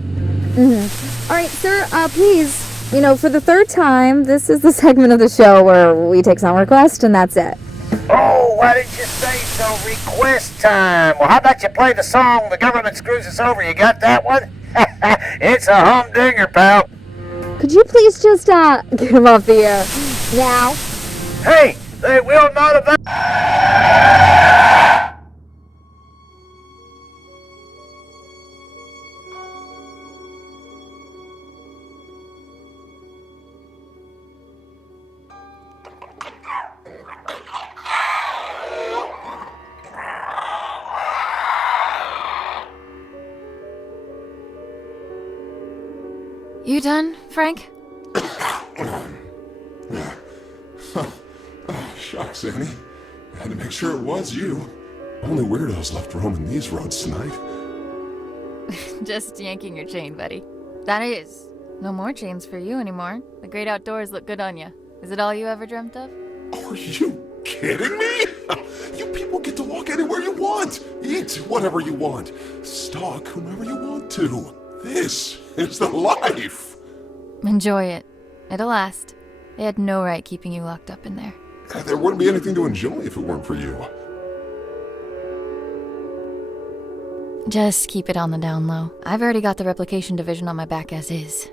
All right, sir, please, for the third time, this is the segment of the show where we take song requests, and that's it. Oh, why didn't you say so? Request time. Well, how about you play the song The Government Screws Us Over? You got that one? It's a humdinger, pal. Could you please just, get him off the air now? Hey, they will not evacuate. You done, Frank? Shucks, Annie. I had to make sure it was you. Only weirdos left roaming these roads tonight. Just yanking your chain, buddy. That is. No more chains for you anymore. The great outdoors look good on you. Is it all you ever dreamt of? Are you kidding me? You people get to walk anywhere you want. Eat whatever you want. Stalk whomever you want to. This is the life. Enjoy it. It'll last. They had no right keeping you locked up in there. There wouldn't be anything to enjoy if it weren't for you. Just keep it on the down low. I've already got the replication division on my back as is.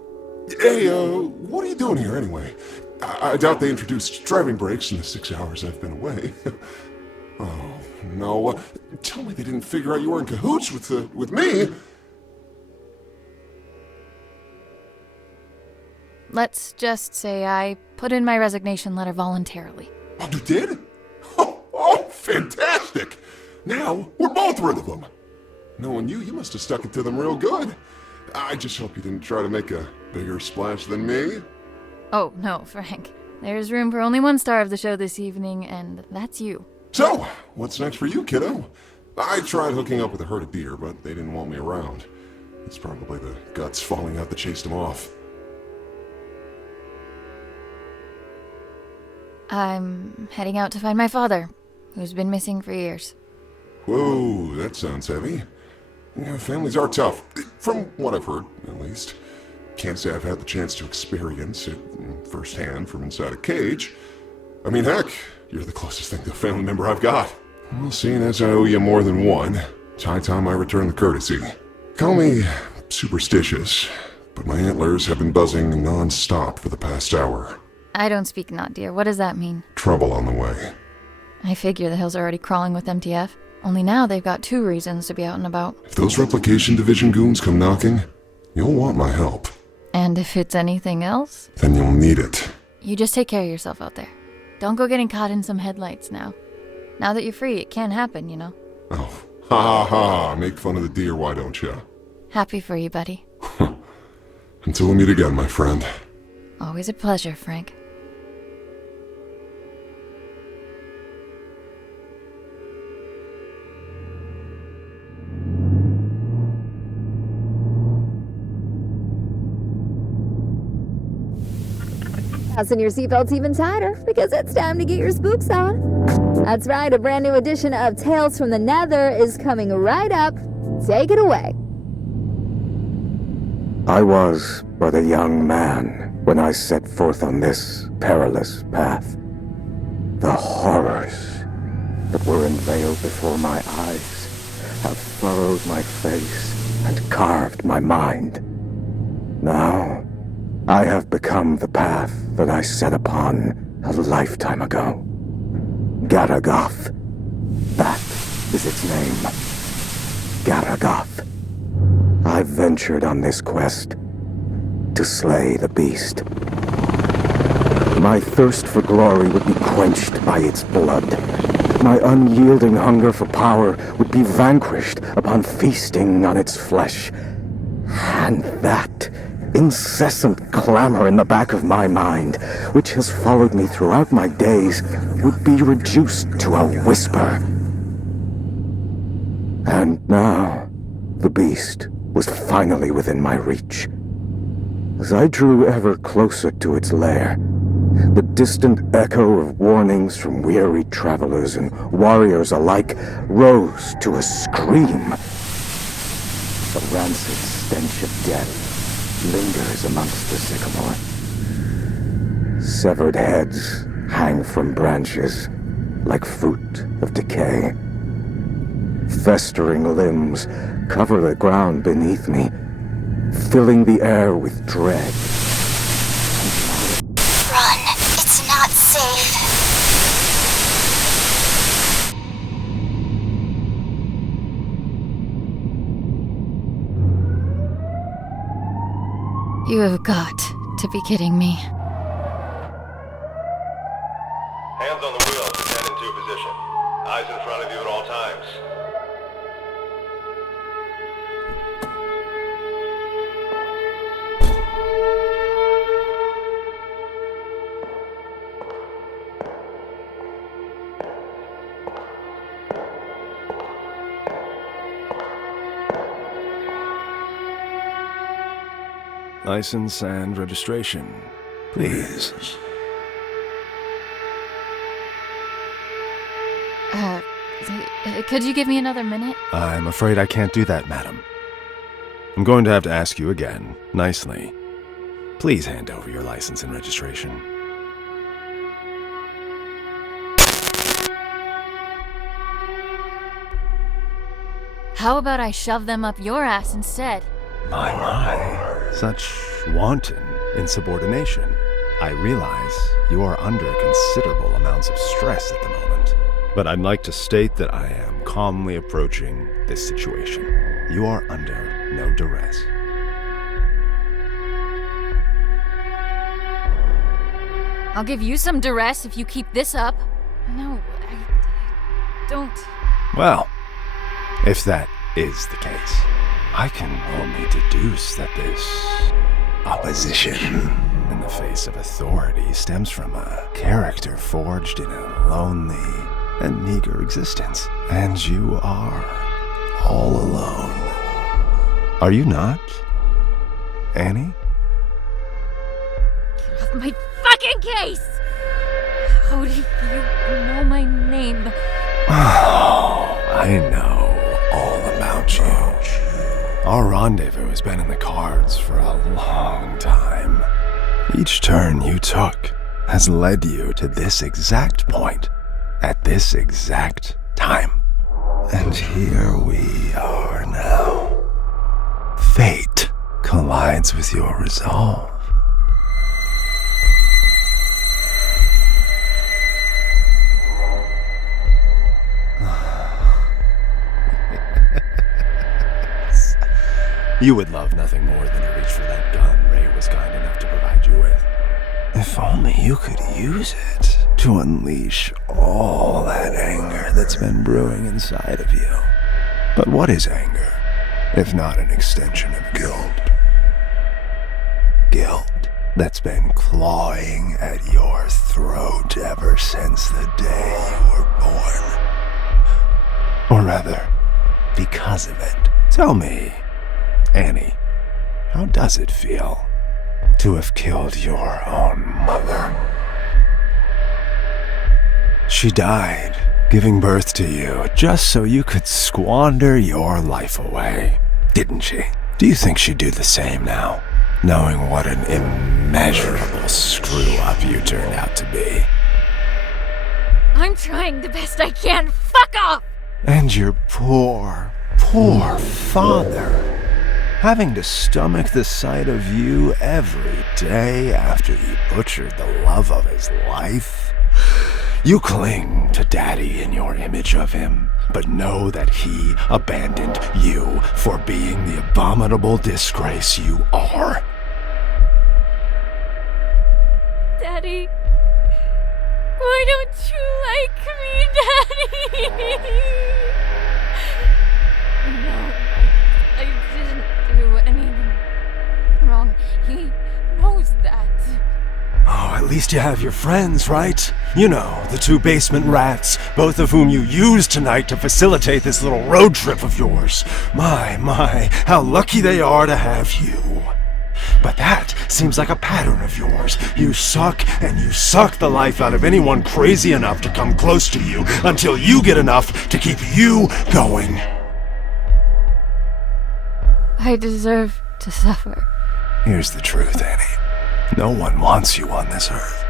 Hey, what are you doing here anyway? I doubt they introduced driving brakes in the 6 hours I've been away. Oh, no. Tell me they didn't figure out you were in cahoots with me. Let's just say I put in my resignation letter voluntarily. Oh, you did? Oh, fantastic! Now, we're both rid of them. Knowing you must have stuck it to them real good. I just hope you didn't try to make a bigger splash than me. Oh, no, Frank. There's room for only one star of the show this evening, and that's you. So, what's next for you, kiddo? I tried hooking up with a herd of deer, but they didn't want me around. It's probably the guts falling out that chased them off. I'm heading out to find my father, who's been missing for years. Whoa, that sounds heavy. Yeah, families are tough, from what I've heard, at least. Can't say I've had the chance to experience it firsthand from inside a cage. I mean, heck, you're the closest thing to a family member I've got. Well, seeing as I owe you more than one, it's high time I return the courtesy. Call me superstitious, but my antlers have been buzzing non-stop for the past hour. I don't speak not, dear. What does that mean? Trouble on the way. I figure the hills are already crawling with MTF. Only now they've got 2 reasons to be out and about. If those replication division goons come knocking, you'll want my help. And if it's anything else? Then you'll need it. You just take care of yourself out there. Don't go getting caught in some headlights now. Now that you're free, it can happen, you know. Oh, ha ha ha. Make fun of the deer, why don't you? Happy for you, buddy. Until we meet again, my friend. Always a pleasure, Frank. Fasten your seatbelts even tighter, because it's time to get your spooks on. That's right, a brand new edition of Tales from the Nether is coming right up. Take it away. I was but a young man when I set forth on this perilous path. The horrors that were unveiled before my eyes have furrowed my face and carved my mind. Now, I have become the path that I set upon a lifetime ago. Garagoth. That is its name. Garagoth. I've ventured on this quest to slay the beast. My thirst for glory would be quenched by its blood. My unyielding hunger for power would be vanquished upon feasting on its flesh. And that incessant clamor in the back of my mind, which has followed me throughout my days, would be reduced to a whisper. And now, the beast was finally within my reach. As I drew ever closer to its lair, the distant echo of warnings from weary travelers and warriors alike rose to a scream. The rancid stench of death lingers amongst the sycamore. Severed heads hang from branches like fruit of decay. Festering limbs cover the ground beneath me, filling the air with dread. Run. It's not safe. You have got to be kidding me. Hands on the wheel, stand into position. Eyes in front of you at all times. License and registration, please. Could you give me another minute? I'm afraid I can't do that, madam. I'm going to have to ask you again, nicely. Please hand over your license and registration. How about I shove them up your ass instead? My. Such wanton insubordination. I realize you are under considerable amounts of stress at the moment. But I'd like to state that I am calmly approaching this situation. You are under no duress. I'll give you some duress if you keep this up. No, I don't. Well, if that is the case, I can only deduce that this opposition in the face of authority stems from a character forged in a lonely and meager existence. And you are all alone. Are you not, Annie? Get off my fucking case! How do you know my name? Oh, I know all about you. Our rendezvous has been in the cards for a long time. Each turn you took has led you to this exact point at this exact time. And here we are now. Fate collides with your resolve. You would love nothing more than to reach for that gun Ray was kind enough to provide you with. If only you could use it to unleash all that anger that's been brewing inside of you. But what is anger, if not an extension of guilt? Guilt that's been clawing at your throat ever since the day you were born. Or rather, because of it. Tell me, Annie, how does it feel to have killed your own mother? She died, giving birth to you, just so you could squander your life away, didn't she? Do you think she'd do the same now, knowing what an immeasurable screw-up you turned out to be? I'm trying the best I can. Fuck off! And your poor father. Having to stomach the sight of you every day after you butchered the love of his life? You cling to Daddy in your image of him, but know that he abandoned you for being the abominable disgrace you are. Daddy, why don't you like me, Daddy? No, I didn't do anything wrong. He knows that. Oh, at least you have your friends, right? You know, the two basement rats, both of whom you used tonight to facilitate this little road trip of yours. My, how lucky they are to have you. But that seems like a pattern of yours. You suck, and you suck the life out of anyone crazy enough to come close to you until you get enough to keep you going. I deserve to suffer. Here's the truth, Annie. No one wants you on this earth.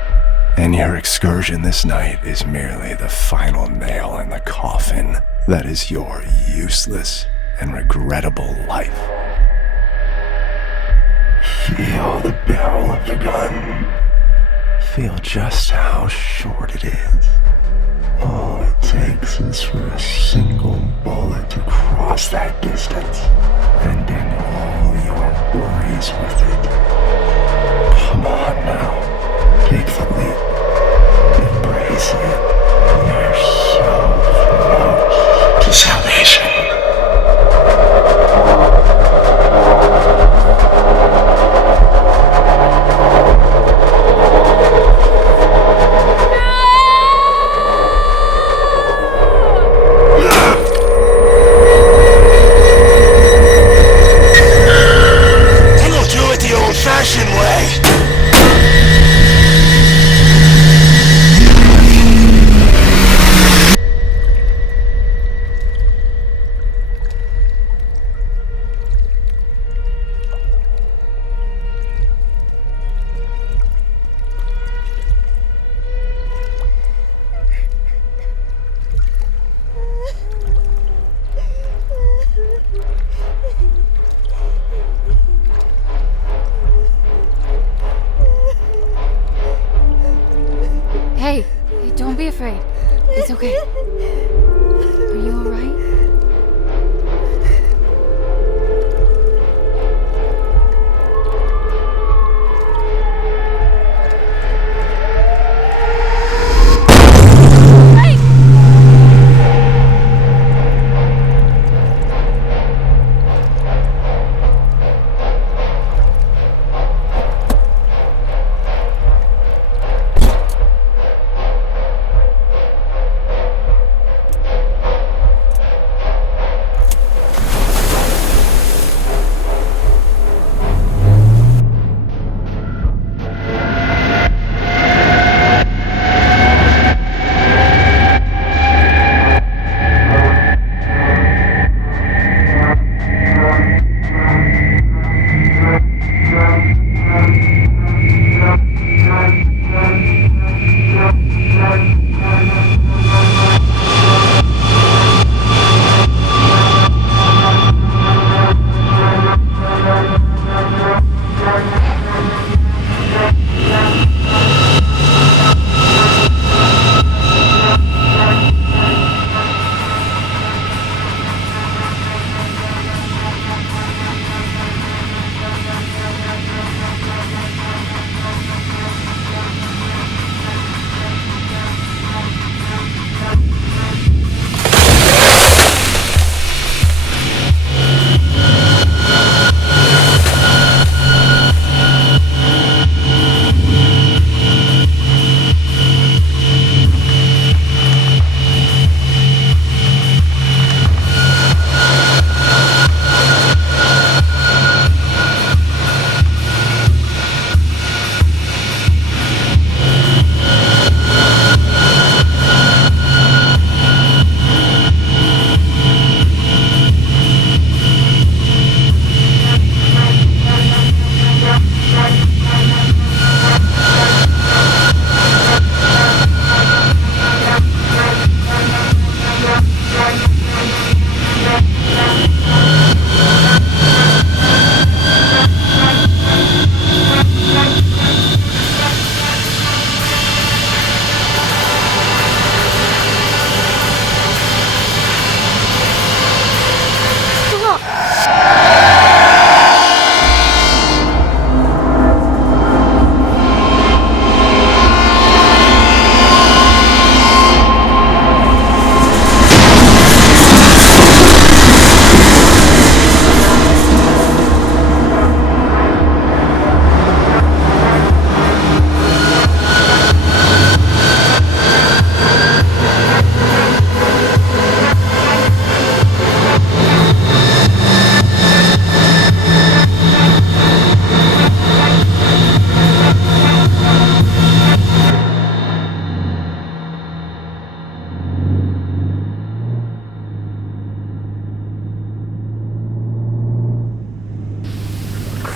And your excursion this night is merely the final nail in the coffin that is your useless and regrettable life. Feel the barrel of the gun. Feel just how short it is. All it takes is for a single bullet to cross that distance, ending all your worries with it. Come on now, take the leap, embrace it. You're so close to salvation. Old-fashioned way. Hey, don't be afraid. It's okay. Are you alright?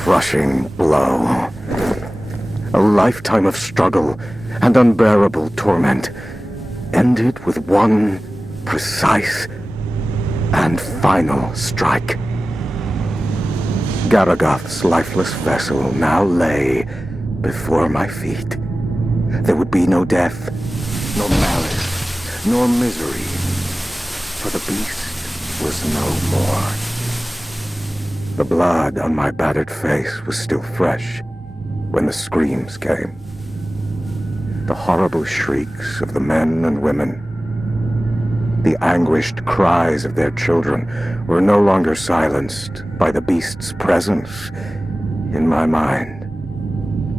crushing blow. A lifetime of struggle and unbearable torment ended with one precise and final strike. Garagath's lifeless vessel now lay before my feet. There would be no death, no malice, nor misery, for the beast was no more. The blood on my battered face was still fresh when the screams came. The horrible shrieks of the men and women, the anguished cries of their children were no longer silenced by the beast's presence in my mind.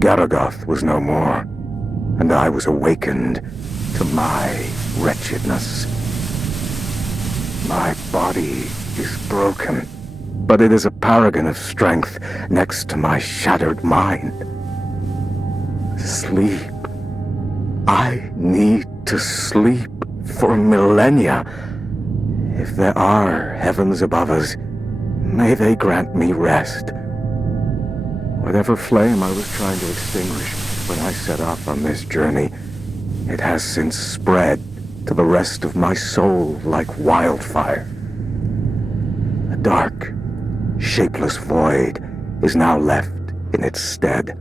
Garagath was no more, and I was awakened to my wretchedness. My body is broken, but it is a paragon of strength next to my shattered mind. Sleep. I need to sleep for millennia. If there are heavens above us, may they grant me rest. Whatever flame I was trying to extinguish when I set off on this journey, it has since spread to the rest of my soul like wildfire. A dark, shapeless void is now left in its stead.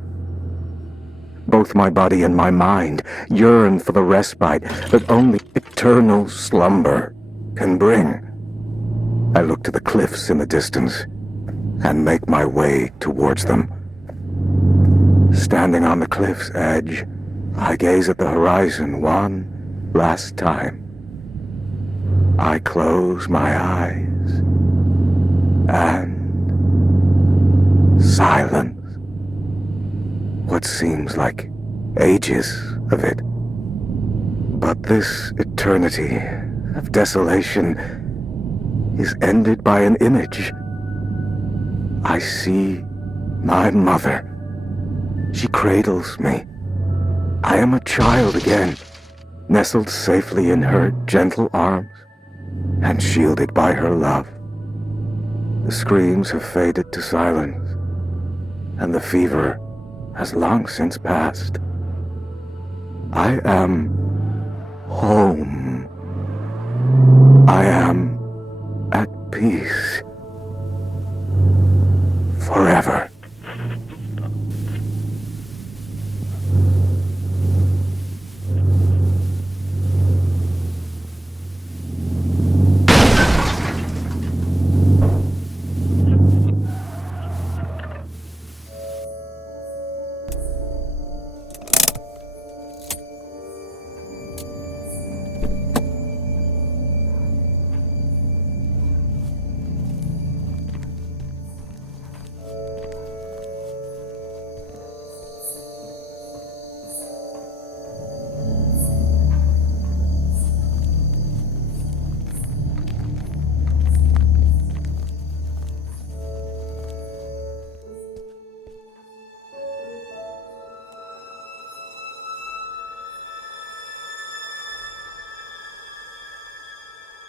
Both my body and my mind yearn for the respite that only eternal slumber can bring. I look to the cliffs in the distance and make my way towards them. Standing on the cliff's edge, I gaze at the horizon one last time. I close my eyes and silence. What seems like ages of it. But this eternity of desolation is ended by an image. I see my mother. She cradles me. I am a child again, nestled safely in her gentle arms and shielded by her love. The screams have faded to silence, and the fever has long since passed. I am home. I am at peace. Forever.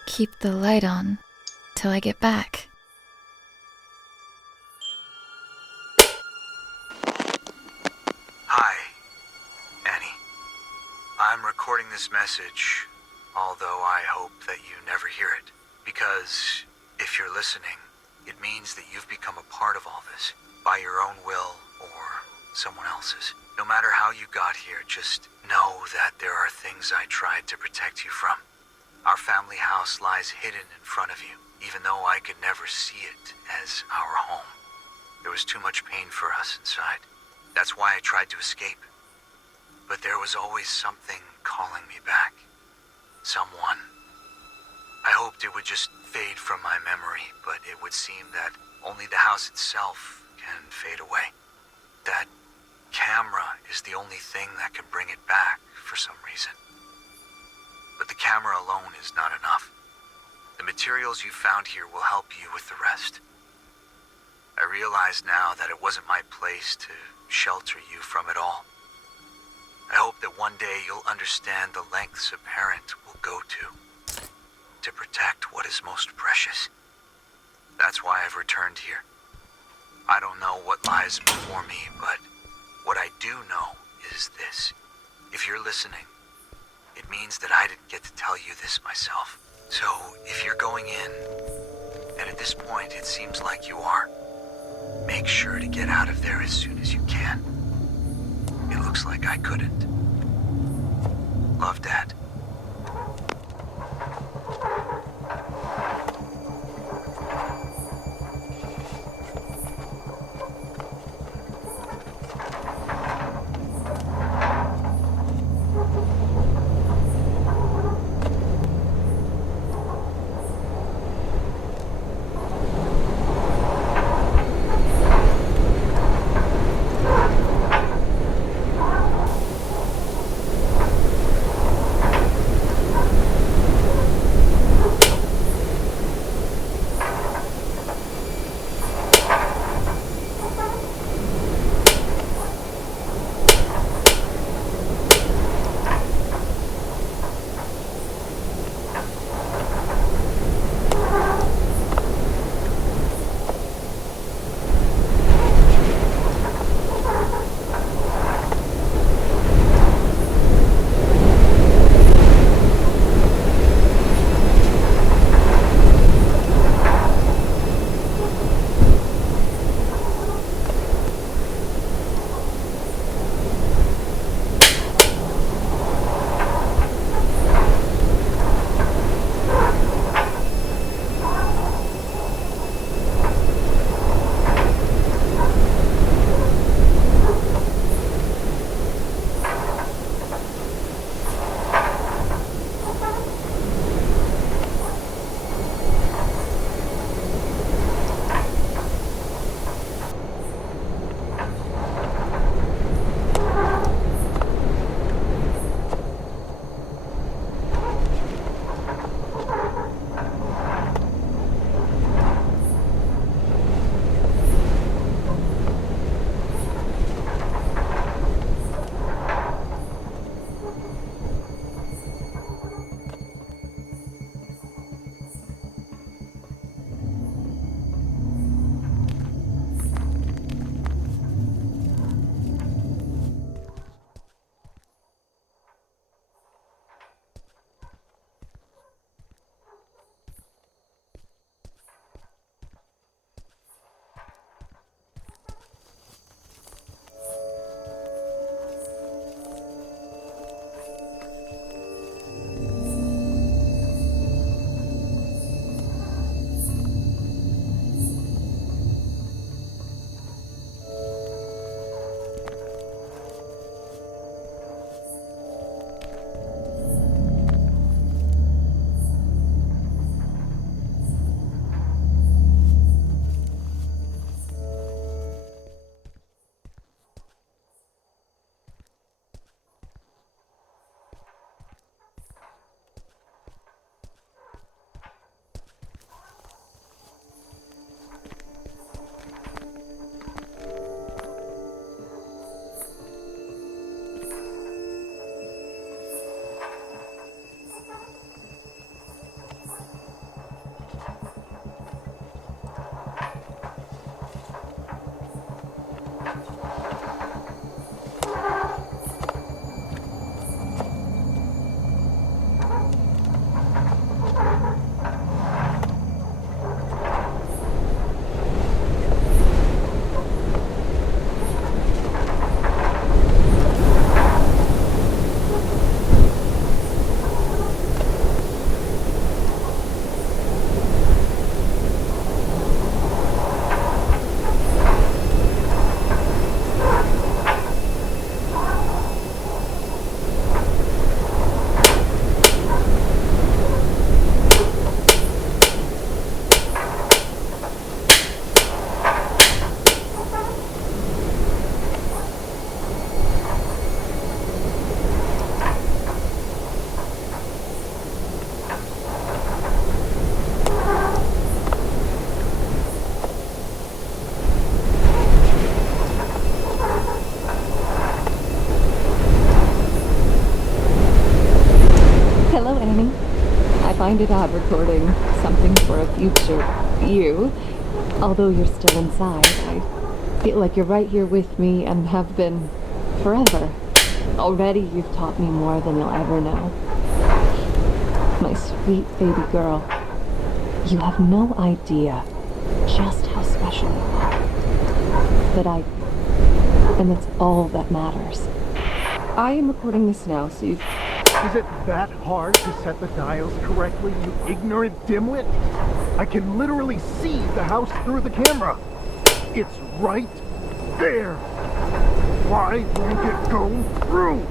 Keep the light on till I get back. Hi, Annie. I'm recording this message, although I hope that you never hear it. Because if you're listening, it means that you've become a part of all this, by your own will or someone else's. No matter how you got here, just know that there are things I tried to protect you from. Our family house lies hidden in front of you, even though I could never see it as our home. There was too much pain for us inside. That's why I tried to escape. But there was always something calling me back. Someone. I hoped it would just fade from my memory, but it would seem that only the house itself can fade away. That camera is the only thing that can bring it back for some reason. But the camera alone is not enough. The materials you found here will help you with the rest. I realize now that it wasn't my place to shelter you from it all. I hope that one day you'll understand the lengths a parent will go to protect what is most precious. That's why I've returned here. I don't know what lies before me, but what I do know is this. If you're listening, it means that I didn't get to tell you this myself. So, if you're going in, and at this point it seems like you are, make sure to get out of there as soon as you can. It looks like I couldn't. Love, Dad. find it odd recording something for a future you. Although you're still inside, feel like you're right here with me and have been forever. Already you've taught me more than you'll ever know. My sweet baby girl, you have no idea just how special you are. And that's all that matters. I am recording this now, so you... Is it that hard to set the dials correctly, you ignorant dimwit? I can literally see the house through the camera. It's right there. Why won't it go through?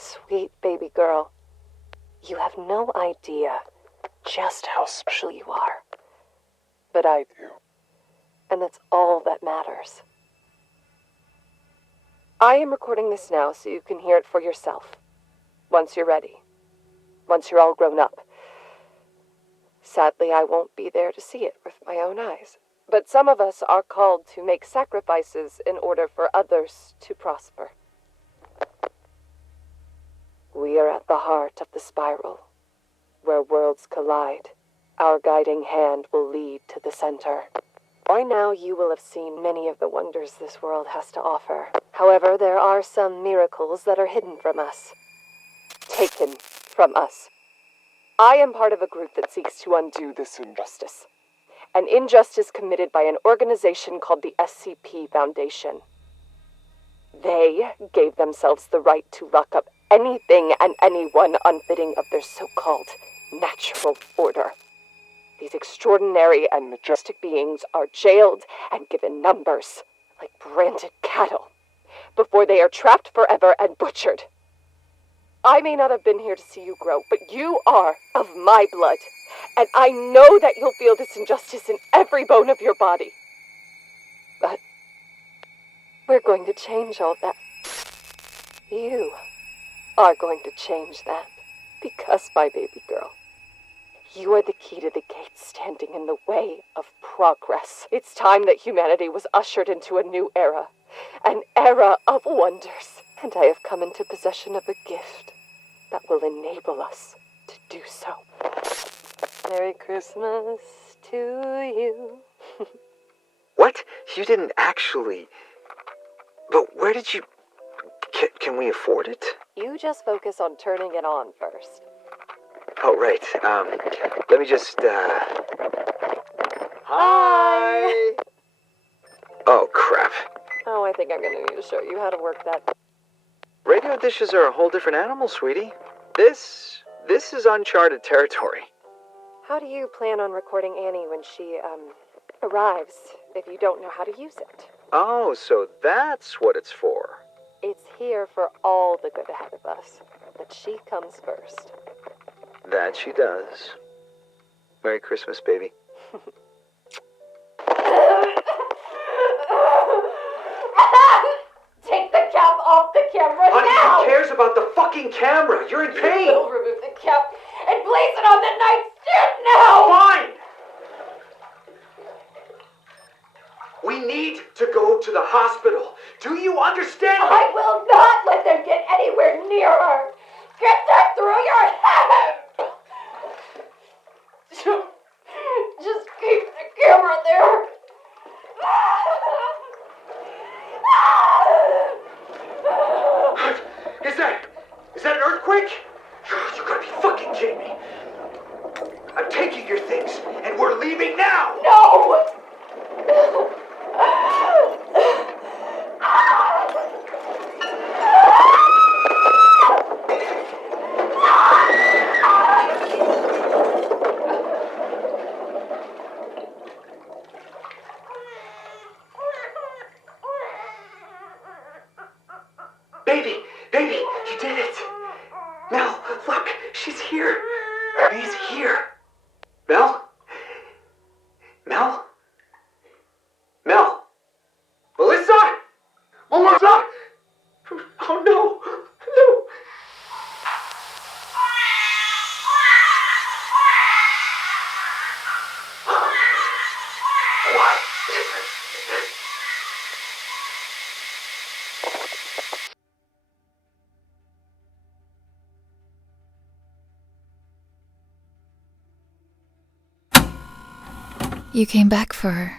sweet baby girl. You have no idea just how special you are. But I do. And that's all that matters. I am recording this now so you can hear it for yourself. Once you're ready. Once you're all grown up. Sadly, I won't be there to see it with my own eyes. But some of us are called to make sacrifices in order for others to prosper. We are at the heart of the spiral. Where worlds collide, our guiding hand will lead to the center. By now, you will have seen many of the wonders this world has to offer. However, there are some miracles that are hidden from us. Taken from us. I am part of a group that seeks to undo this injustice. An injustice committed by an organization called the SCP Foundation. They gave themselves the right to lock up anything and anyone unfitting of their so-called natural order. These extraordinary and majestic beings are jailed and given numbers, like branded cattle, before they are trapped forever and butchered. I may not have been here to see you grow, but you are of my blood, and I know that you'll feel this injustice in every bone of your body. But we're going to change all that. You are going to change that, because, my baby girl, you are the key to the gates standing in the way of progress. It's time that humanity was ushered into a new era. An era of wonders. And I have come into possession of a gift that will enable us to do so. Merry Christmas to you. What? You didn't actually... But where did you... Can we afford it? You just focus on turning it on first. Oh, right. Let me just, Hi! Oh, crap. Oh, I think I'm gonna need to show you how to work that. Radio dishes are a whole different animal, sweetie. This is uncharted territory. How do you plan on recording Annie when she, arrives, if you don't know how to use it? Oh, so that's what it's for. It's here for all the good ahead of us, but she comes first. That she does. Merry Christmas, baby. Take the cap off the camera Honey, now! who cares about the fucking camera? You're in pain! You will remove the cap and place it on the nightstand now! Fine! We need to go to the hospital. Do you understand me? I will not let them get anywhere near her! Get that through your head! Just keep the camera there! Is that an earthquake? You gotta be fucking kidding me. I'm taking your things, and we're leaving now! No! Baby, you did it! Mel, look, she's here. She's here. Mel? Mel? Mel? Melissa? Melissa! Oh no! No! What? You came back for her.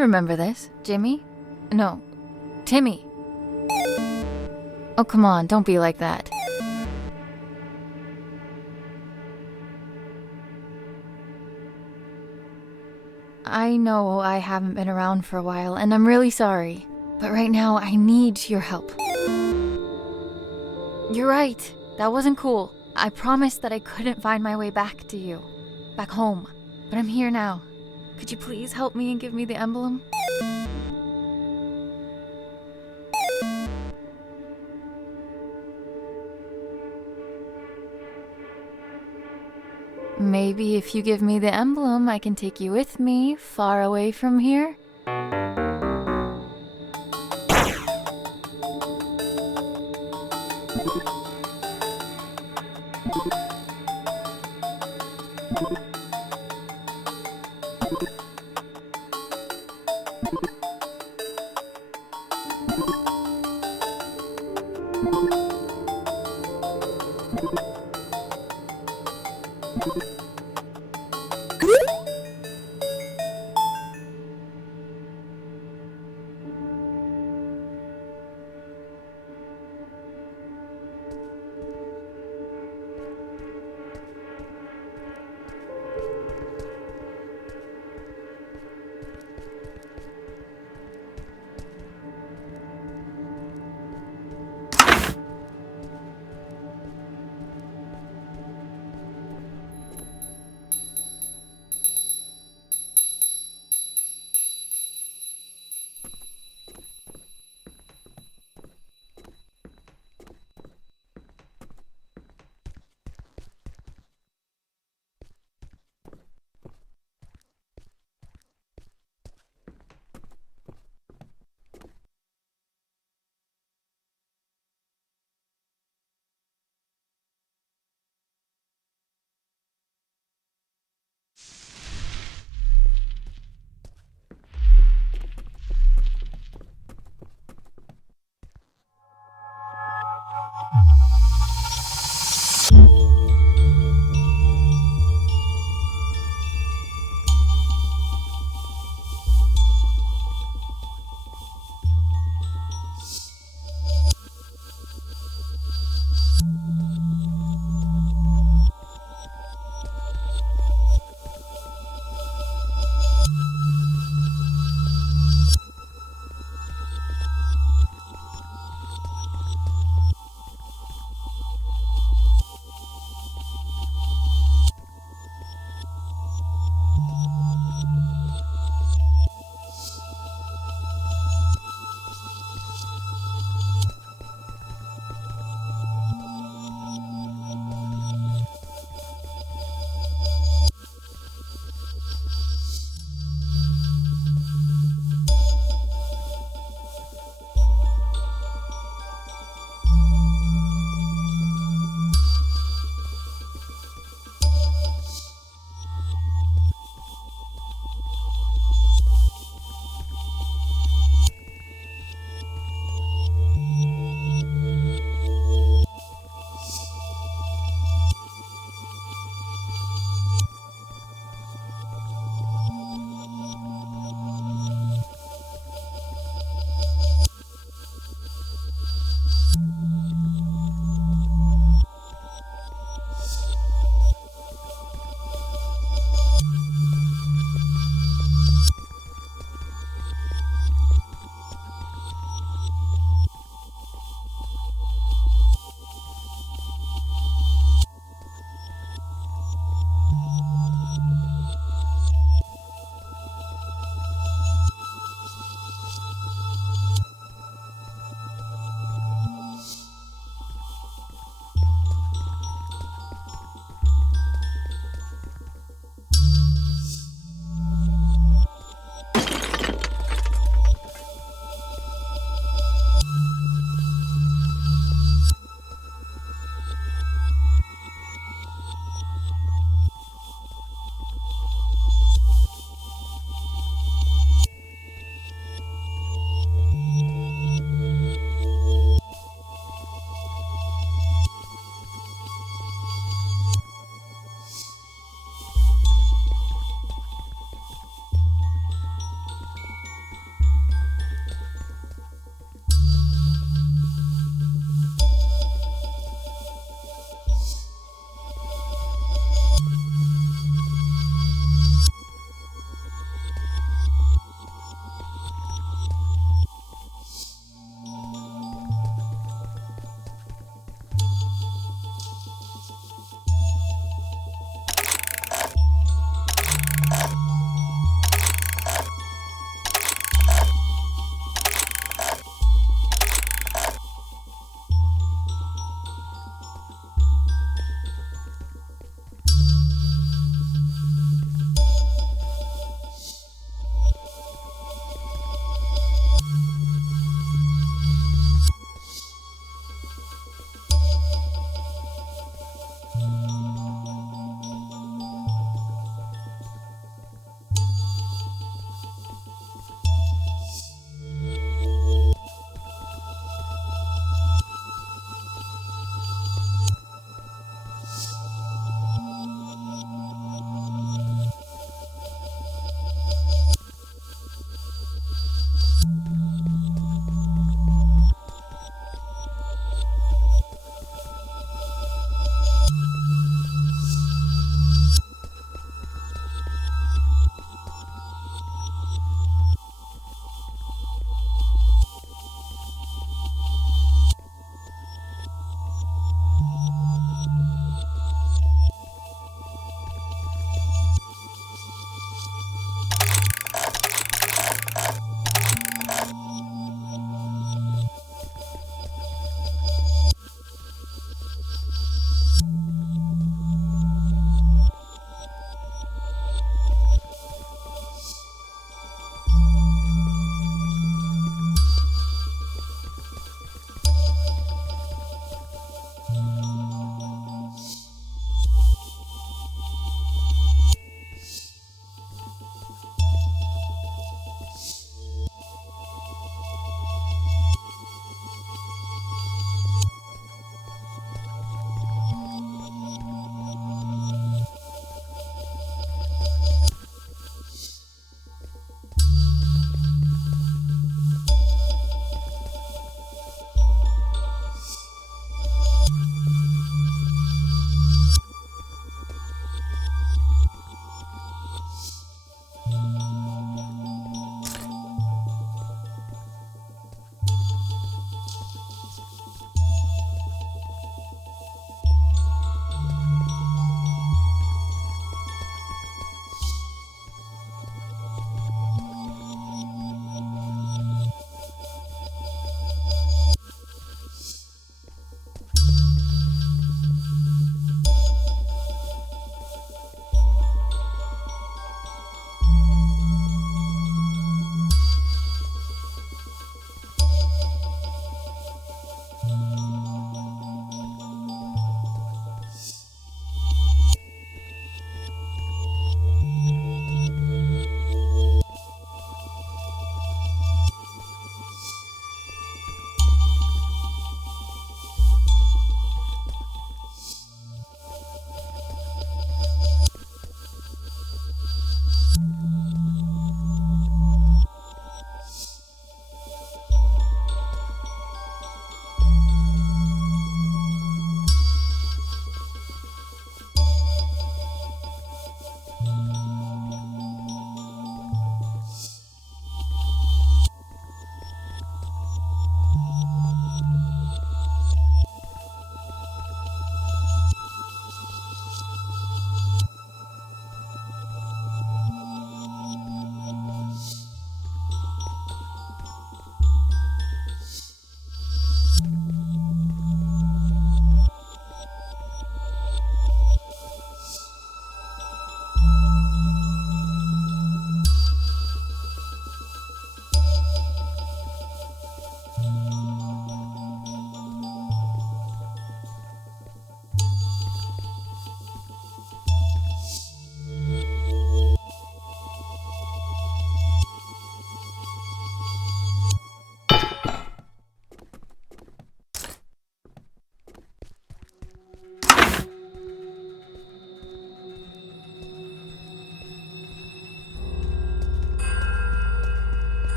remember this. Jimmy? No, Timmy. Oh, come on, don't be like that. I know I haven't been around for a while, and I'm really sorry. But right now, I need your help. You're right. That wasn't cool. I promised that I couldn't find my way back to you. Back home. But I'm here now. Could you please help me and give me the emblem? Maybe if you give me the emblem, I can take you with me, far away from here.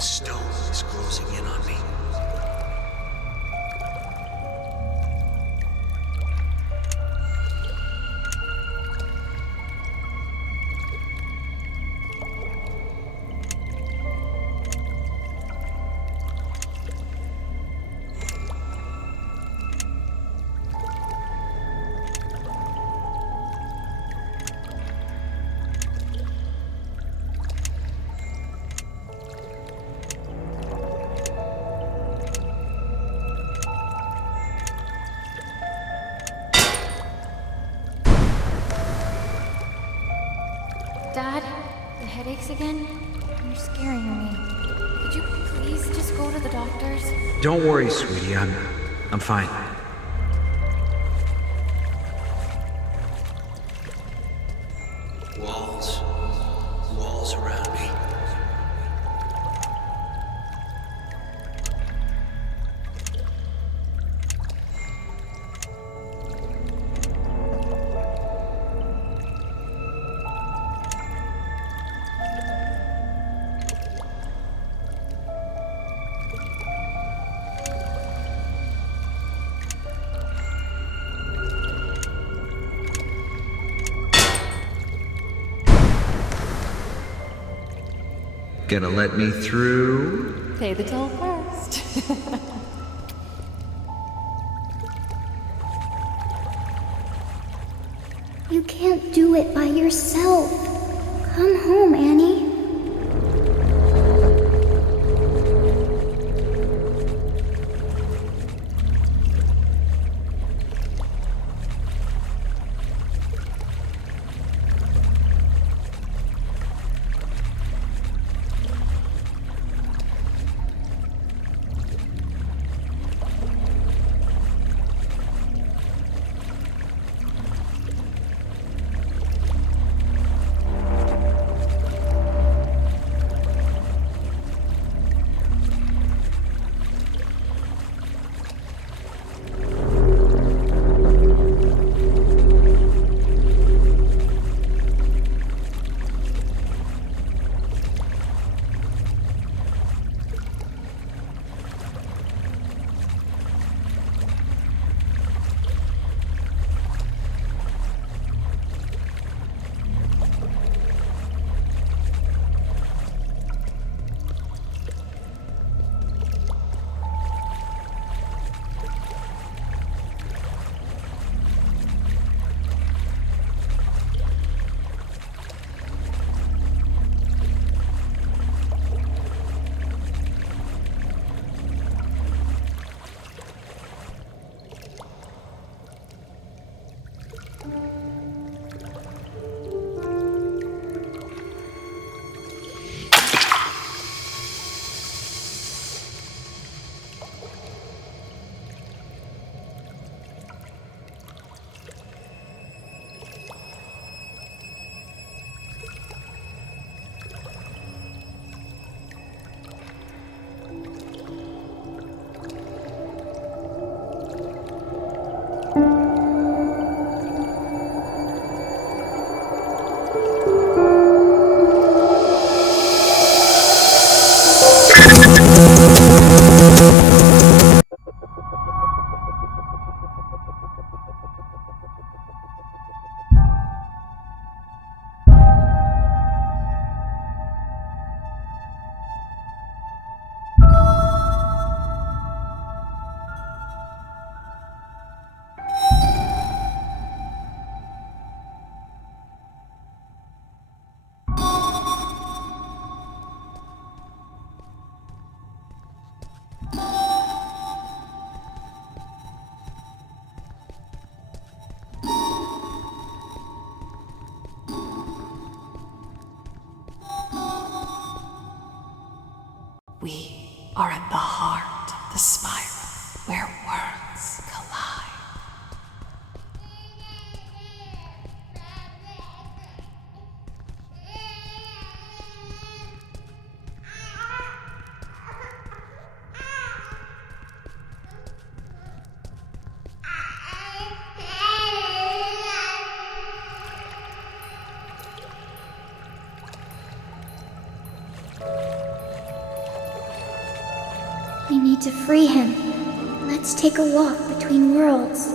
The stone is closing in on me. Dad, the headaches again? You're scaring me. Could you please just go to the doctor's? Don't worry, sweetie. I'm fine. Walls around me. Gonna let me through? Pay the toll first. You can't do it by yourself. Come home, Annie. We are at the heart of the spiral where worlds collide. We need to free him. Let's take a walk between worlds.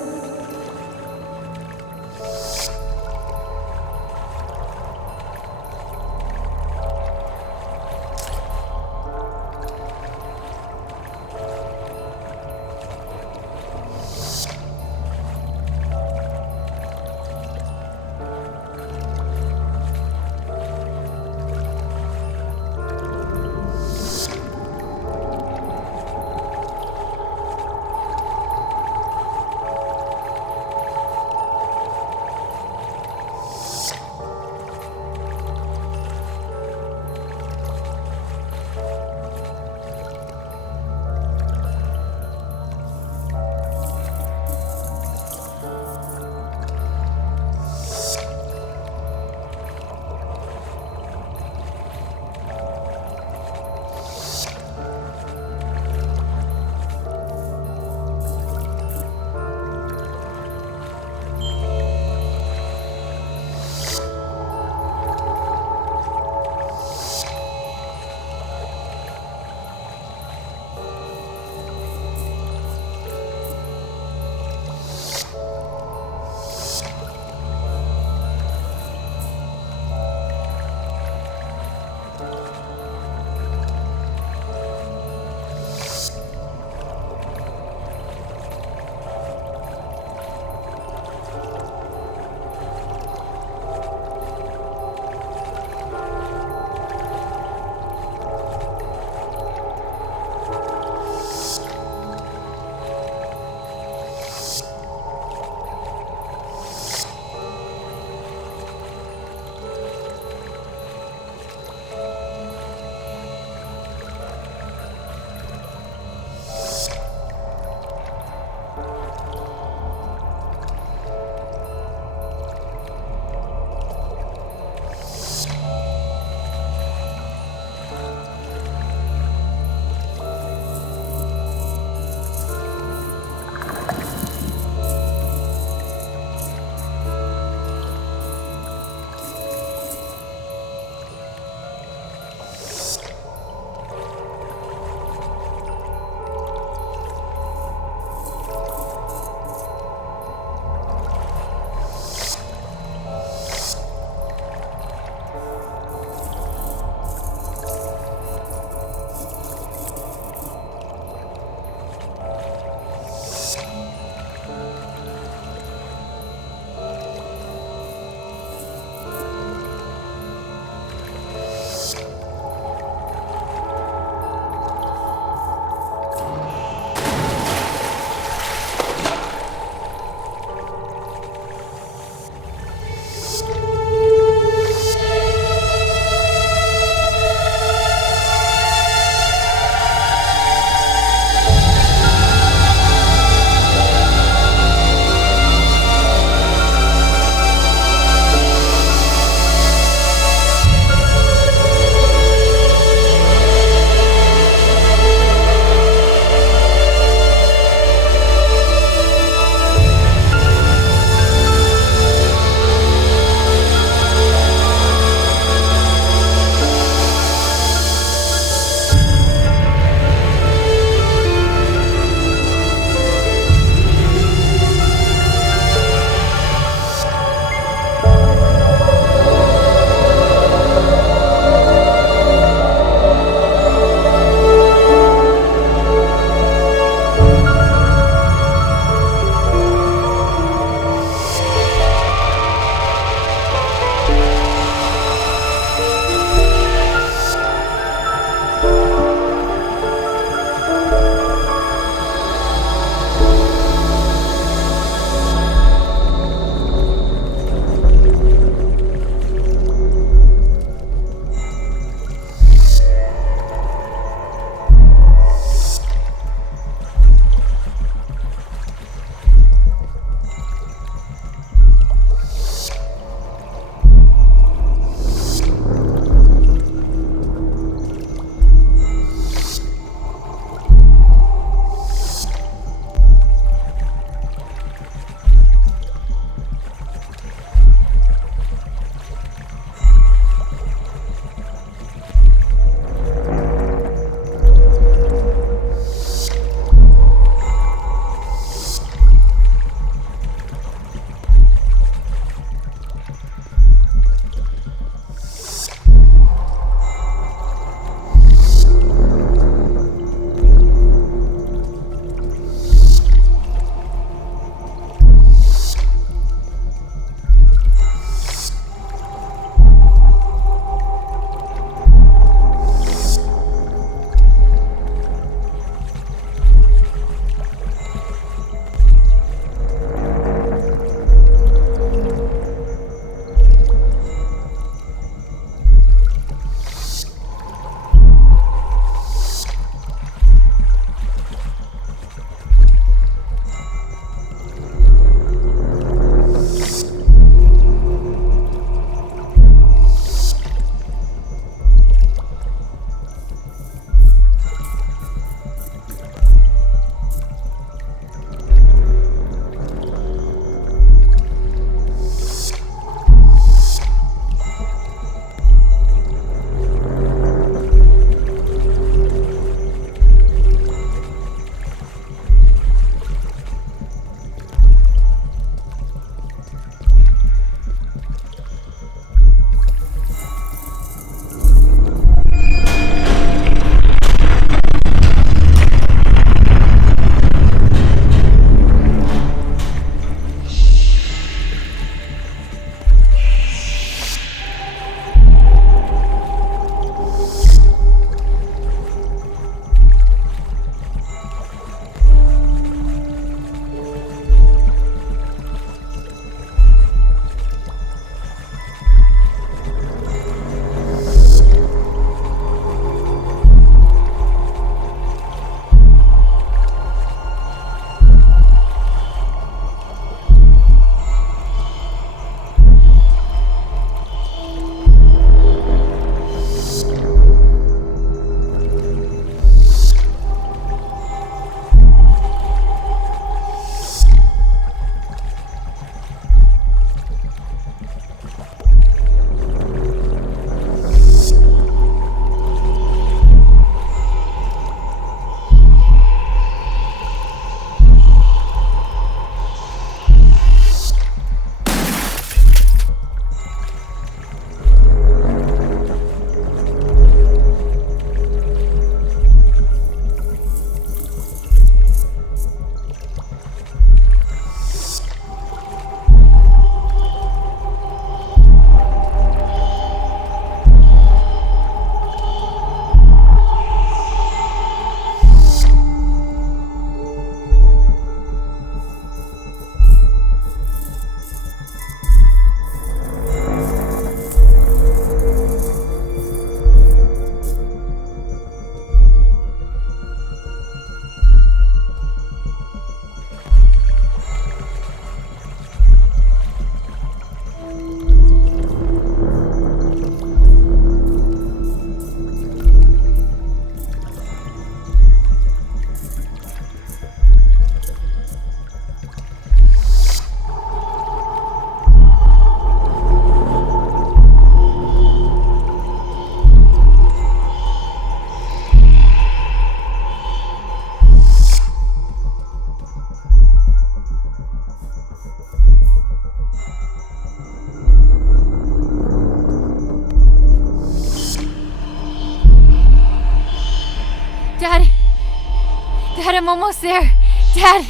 Dad, I'm almost there. Dad!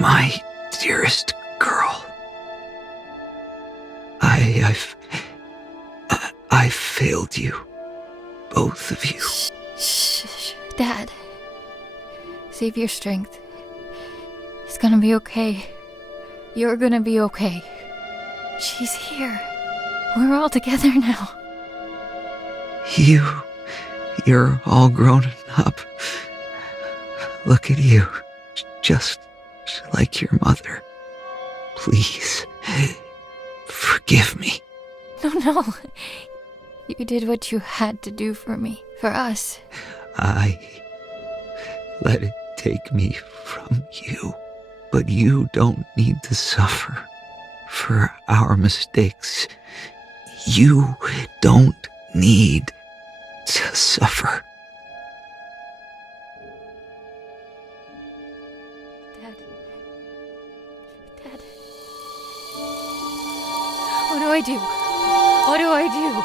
My dearest girl. I've failed you. Both of you. Shh, Dad. Save your strength. It's gonna be okay. You're gonna be okay. She's here. We're all together now. You're all grown up. Look at you. Just like your mother. Please, forgive me. No. You did what you had to do for me. For us. I let it take me from you. But you don't need to suffer for our mistakes. You don't need to suffer. Dad. What do I do? What do I do?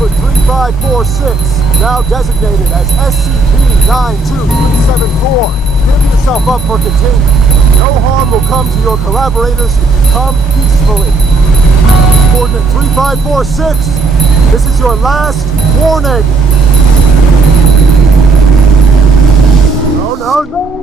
number 3546, now designated as SCP-92374. Give yourself up for containment. No harm will come to your collaborators if you come peacefully. Coordinate 3546, this is your last warning. No, no, no!